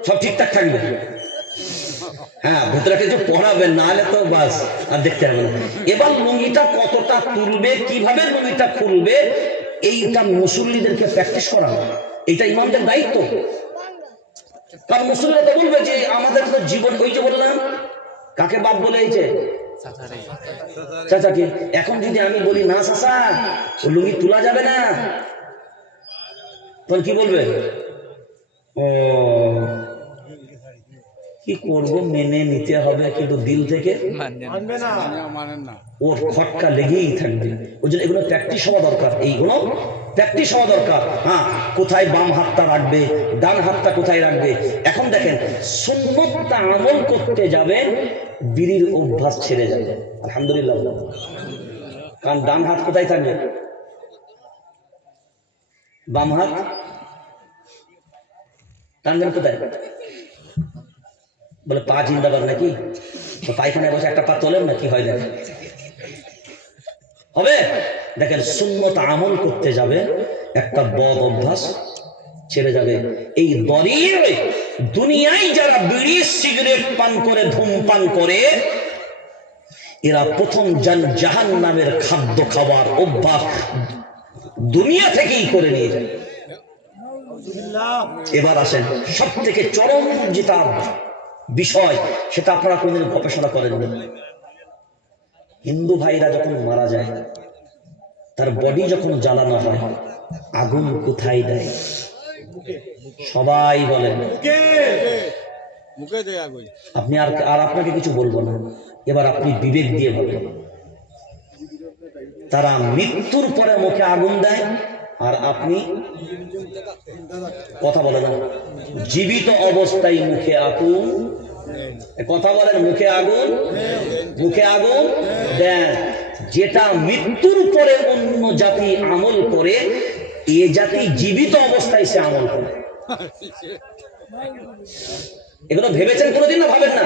সব ঠিকঠাক থাকবে। হ্যাঁ, ভিতরে কিছু পড়াবেন, না হলে তো বাস আর দেখতে হবে না। এবার লুঙ্গিটা কতটা তুলবে, কিভাবে লুঙ্গিটা খুলবে, এইটা মুসল্লিদেরকে প্র্যাকটিস করা, এটা ইমামদের দায়িত্ব। কারণ মুসল্লিরা তো বলবে যে আমাদের তো জীবন, ওই যে বললাম কাকে বাপ বলে, এই যে চাচাকে। এখন যদি আমি বলি না চাচা ও লুঙ্গি তোলা যাবে না, তখন কি বলবে? ও কি করবো, মেনে নিতে হবে, কিন্তু দিল থেকে ওর খটকা লেগেই থাকবে। ওই জন্য এগুলো প্র্যাকটিস হওয়া দরকার, এইগুলো প্র্যাকটিস হওয়া দরকার। হ্যাঁ, কোথায় বাম হাতটা রাখবে, ডান হাতটা কোথায় রাখবে। এখন দেখেন, সুন্নতটা আমল করতে যাবে, বিড়ির অভ্যাস ছেড়ে যাবে। আলহামদুলিল্লাহ। কারণ ডান হাত কোথায় থাকবে, বাম হাত টানবেন কোথায়? বলে পা জিন্দাবাদ নাকি, পায়খানায় বসে একটা পা তোলেন না, কি হয় দেখেন হবে। দেখেন, সুন্নত আমল করতে যাবে, একটা বদ অভ্যাস ছেড়ে যাবে। এই দুনিয়ায় যারা বিড়ি সিগারেট পান করে, ধূমপান করে, এরা প্রথম জাহান্নামের খাদ্য খাবার অভ্যাস দুনিয়া থেকেই করে নিয়ে যায়। এবার আসেন, সব থেকে চরম যেটা বিষয়, সেটা আপনারা কোনদিন গবেষণা করেন না। হিন্দু ভাইরা যখন মারা যায়, তার বডি যখন জ্বালানো হয়, আগুন কোথায় দেয়? সবাই বলেন আপনি। আর আপনাকে কিছু বলবো না, এবার আপনি বিবেক দিয়ে বলবেন। তারা মৃত্যুর পরে মুখে আগুন দেয়, আর আপনি কথা বলেন না, জীবিত অবস্থায় মুখে আগুন, কথা বলেন, মুখে আগুন, মুখে আগুন দেন। যেটা মৃত্যুর পরে অন্য জাতি আমল করে, এ জাতি জীবিত অবস্থায় সে আমল করে। এগুলো ভেবেছেন কোনোদিন না ভাবেন না?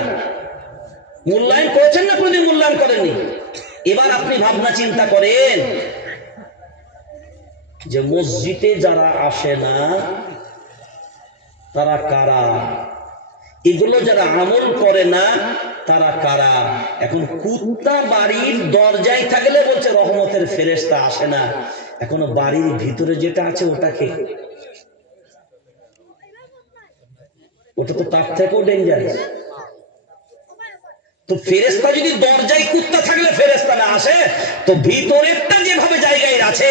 মূল্যায়ন করেছেন না কোনোদিন? মূল্যায়ন করেননি। এবার আপনি ভাবনা চিন্তা করেন যে মসজিদে যারা আসে না তারা কারা, এগুলো যারা আমল করে না তারা কারা। এখন কুত্তা বাড়ির দরজায় থাকলে বলছে রহমতের ফেরেশতা আসে না, এখনো বাড়ির ভিতরে যেটা আছে ওটাকে, ওটা তো তার থেকেও ডেঞ্জারাস। তো ফেরেশতা যদি দরজায় কুত্তা থাকলে ফেরেশতা না আসে, তো ভিতরেরটা যেভাবে জায়গায় আছে,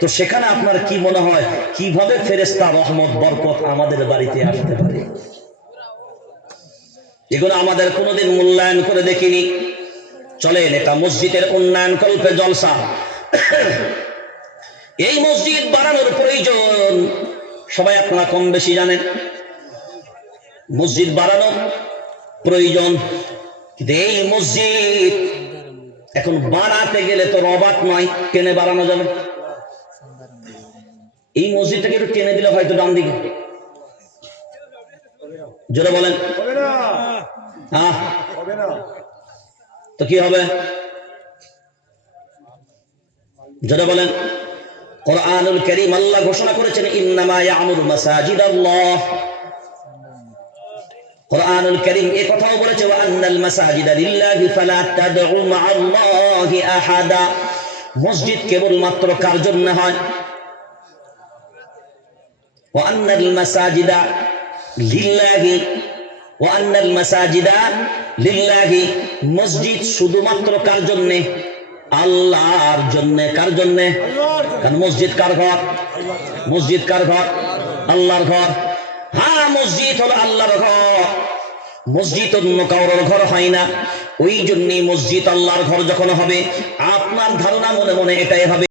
তো সেখানে আপনার কি মনে হয় কিভাবে ফেরেশতা রহমত বরকত আমাদের বাড়িতে আসতে পারে? এগুলো আমাদের কোনোদিন মূল্যায়ন করে দেখিনি। চলেন, এটা মসজিদের উন্নয়ন কল্পে জলসা। এই মসজিদ বাড়ানোর প্রয়োজন সবাই আপনারা কম বেশি জানেন। মসজিদ বাড়ানোর প্রয়োজন, কিন্তু এই মসজিদ এখন বাড়াতে গেলে তো রবাত নয়, টেনে বাড়ানো যাবে। এই মসজিদটাকে একটু টেনে দিলে হয়তো ডান দিকে, জোরে বলেন, হ্যাঁ তো কি হবে? জোরে বলেন। কোরআনুল কারীম আল্লাহ ঘোষণা করেছেন, ইন্নামা ইয়ামুরু মাসাজিদাল্লাহ। কোরআনুল কারীম এই কথাও বলেছে, ওয়া আন্নাল মাসাজিদা লিল্লাহি ফালা তাদউ মাআল্লাহি আহাদা। মসজিদ কেবলমাত্র কার জন্য হয়? ওয়া আন্নাল মাসাজিদা লিল্লাহি, ওয়া আন্নাল মাসাজিদা লিল্লাহি। মসজিদ শুধুমাত্র কার জন্য? আল্লাহর জন্য। কার জন্য? কারণ মসজিদ কার ঘর? মসজিদ কার ঘর? আল্লাহর ঘর। হ্যাঁ, মসজিদ হলো আল্লাহর ঘর, মসজিদ অন্য কারোর ঘর হয় না। ওই জন্যই মসজিদ আল্লাহর ঘর যখন হবে, আপনার ধারণা মনে মনে এটাই হবে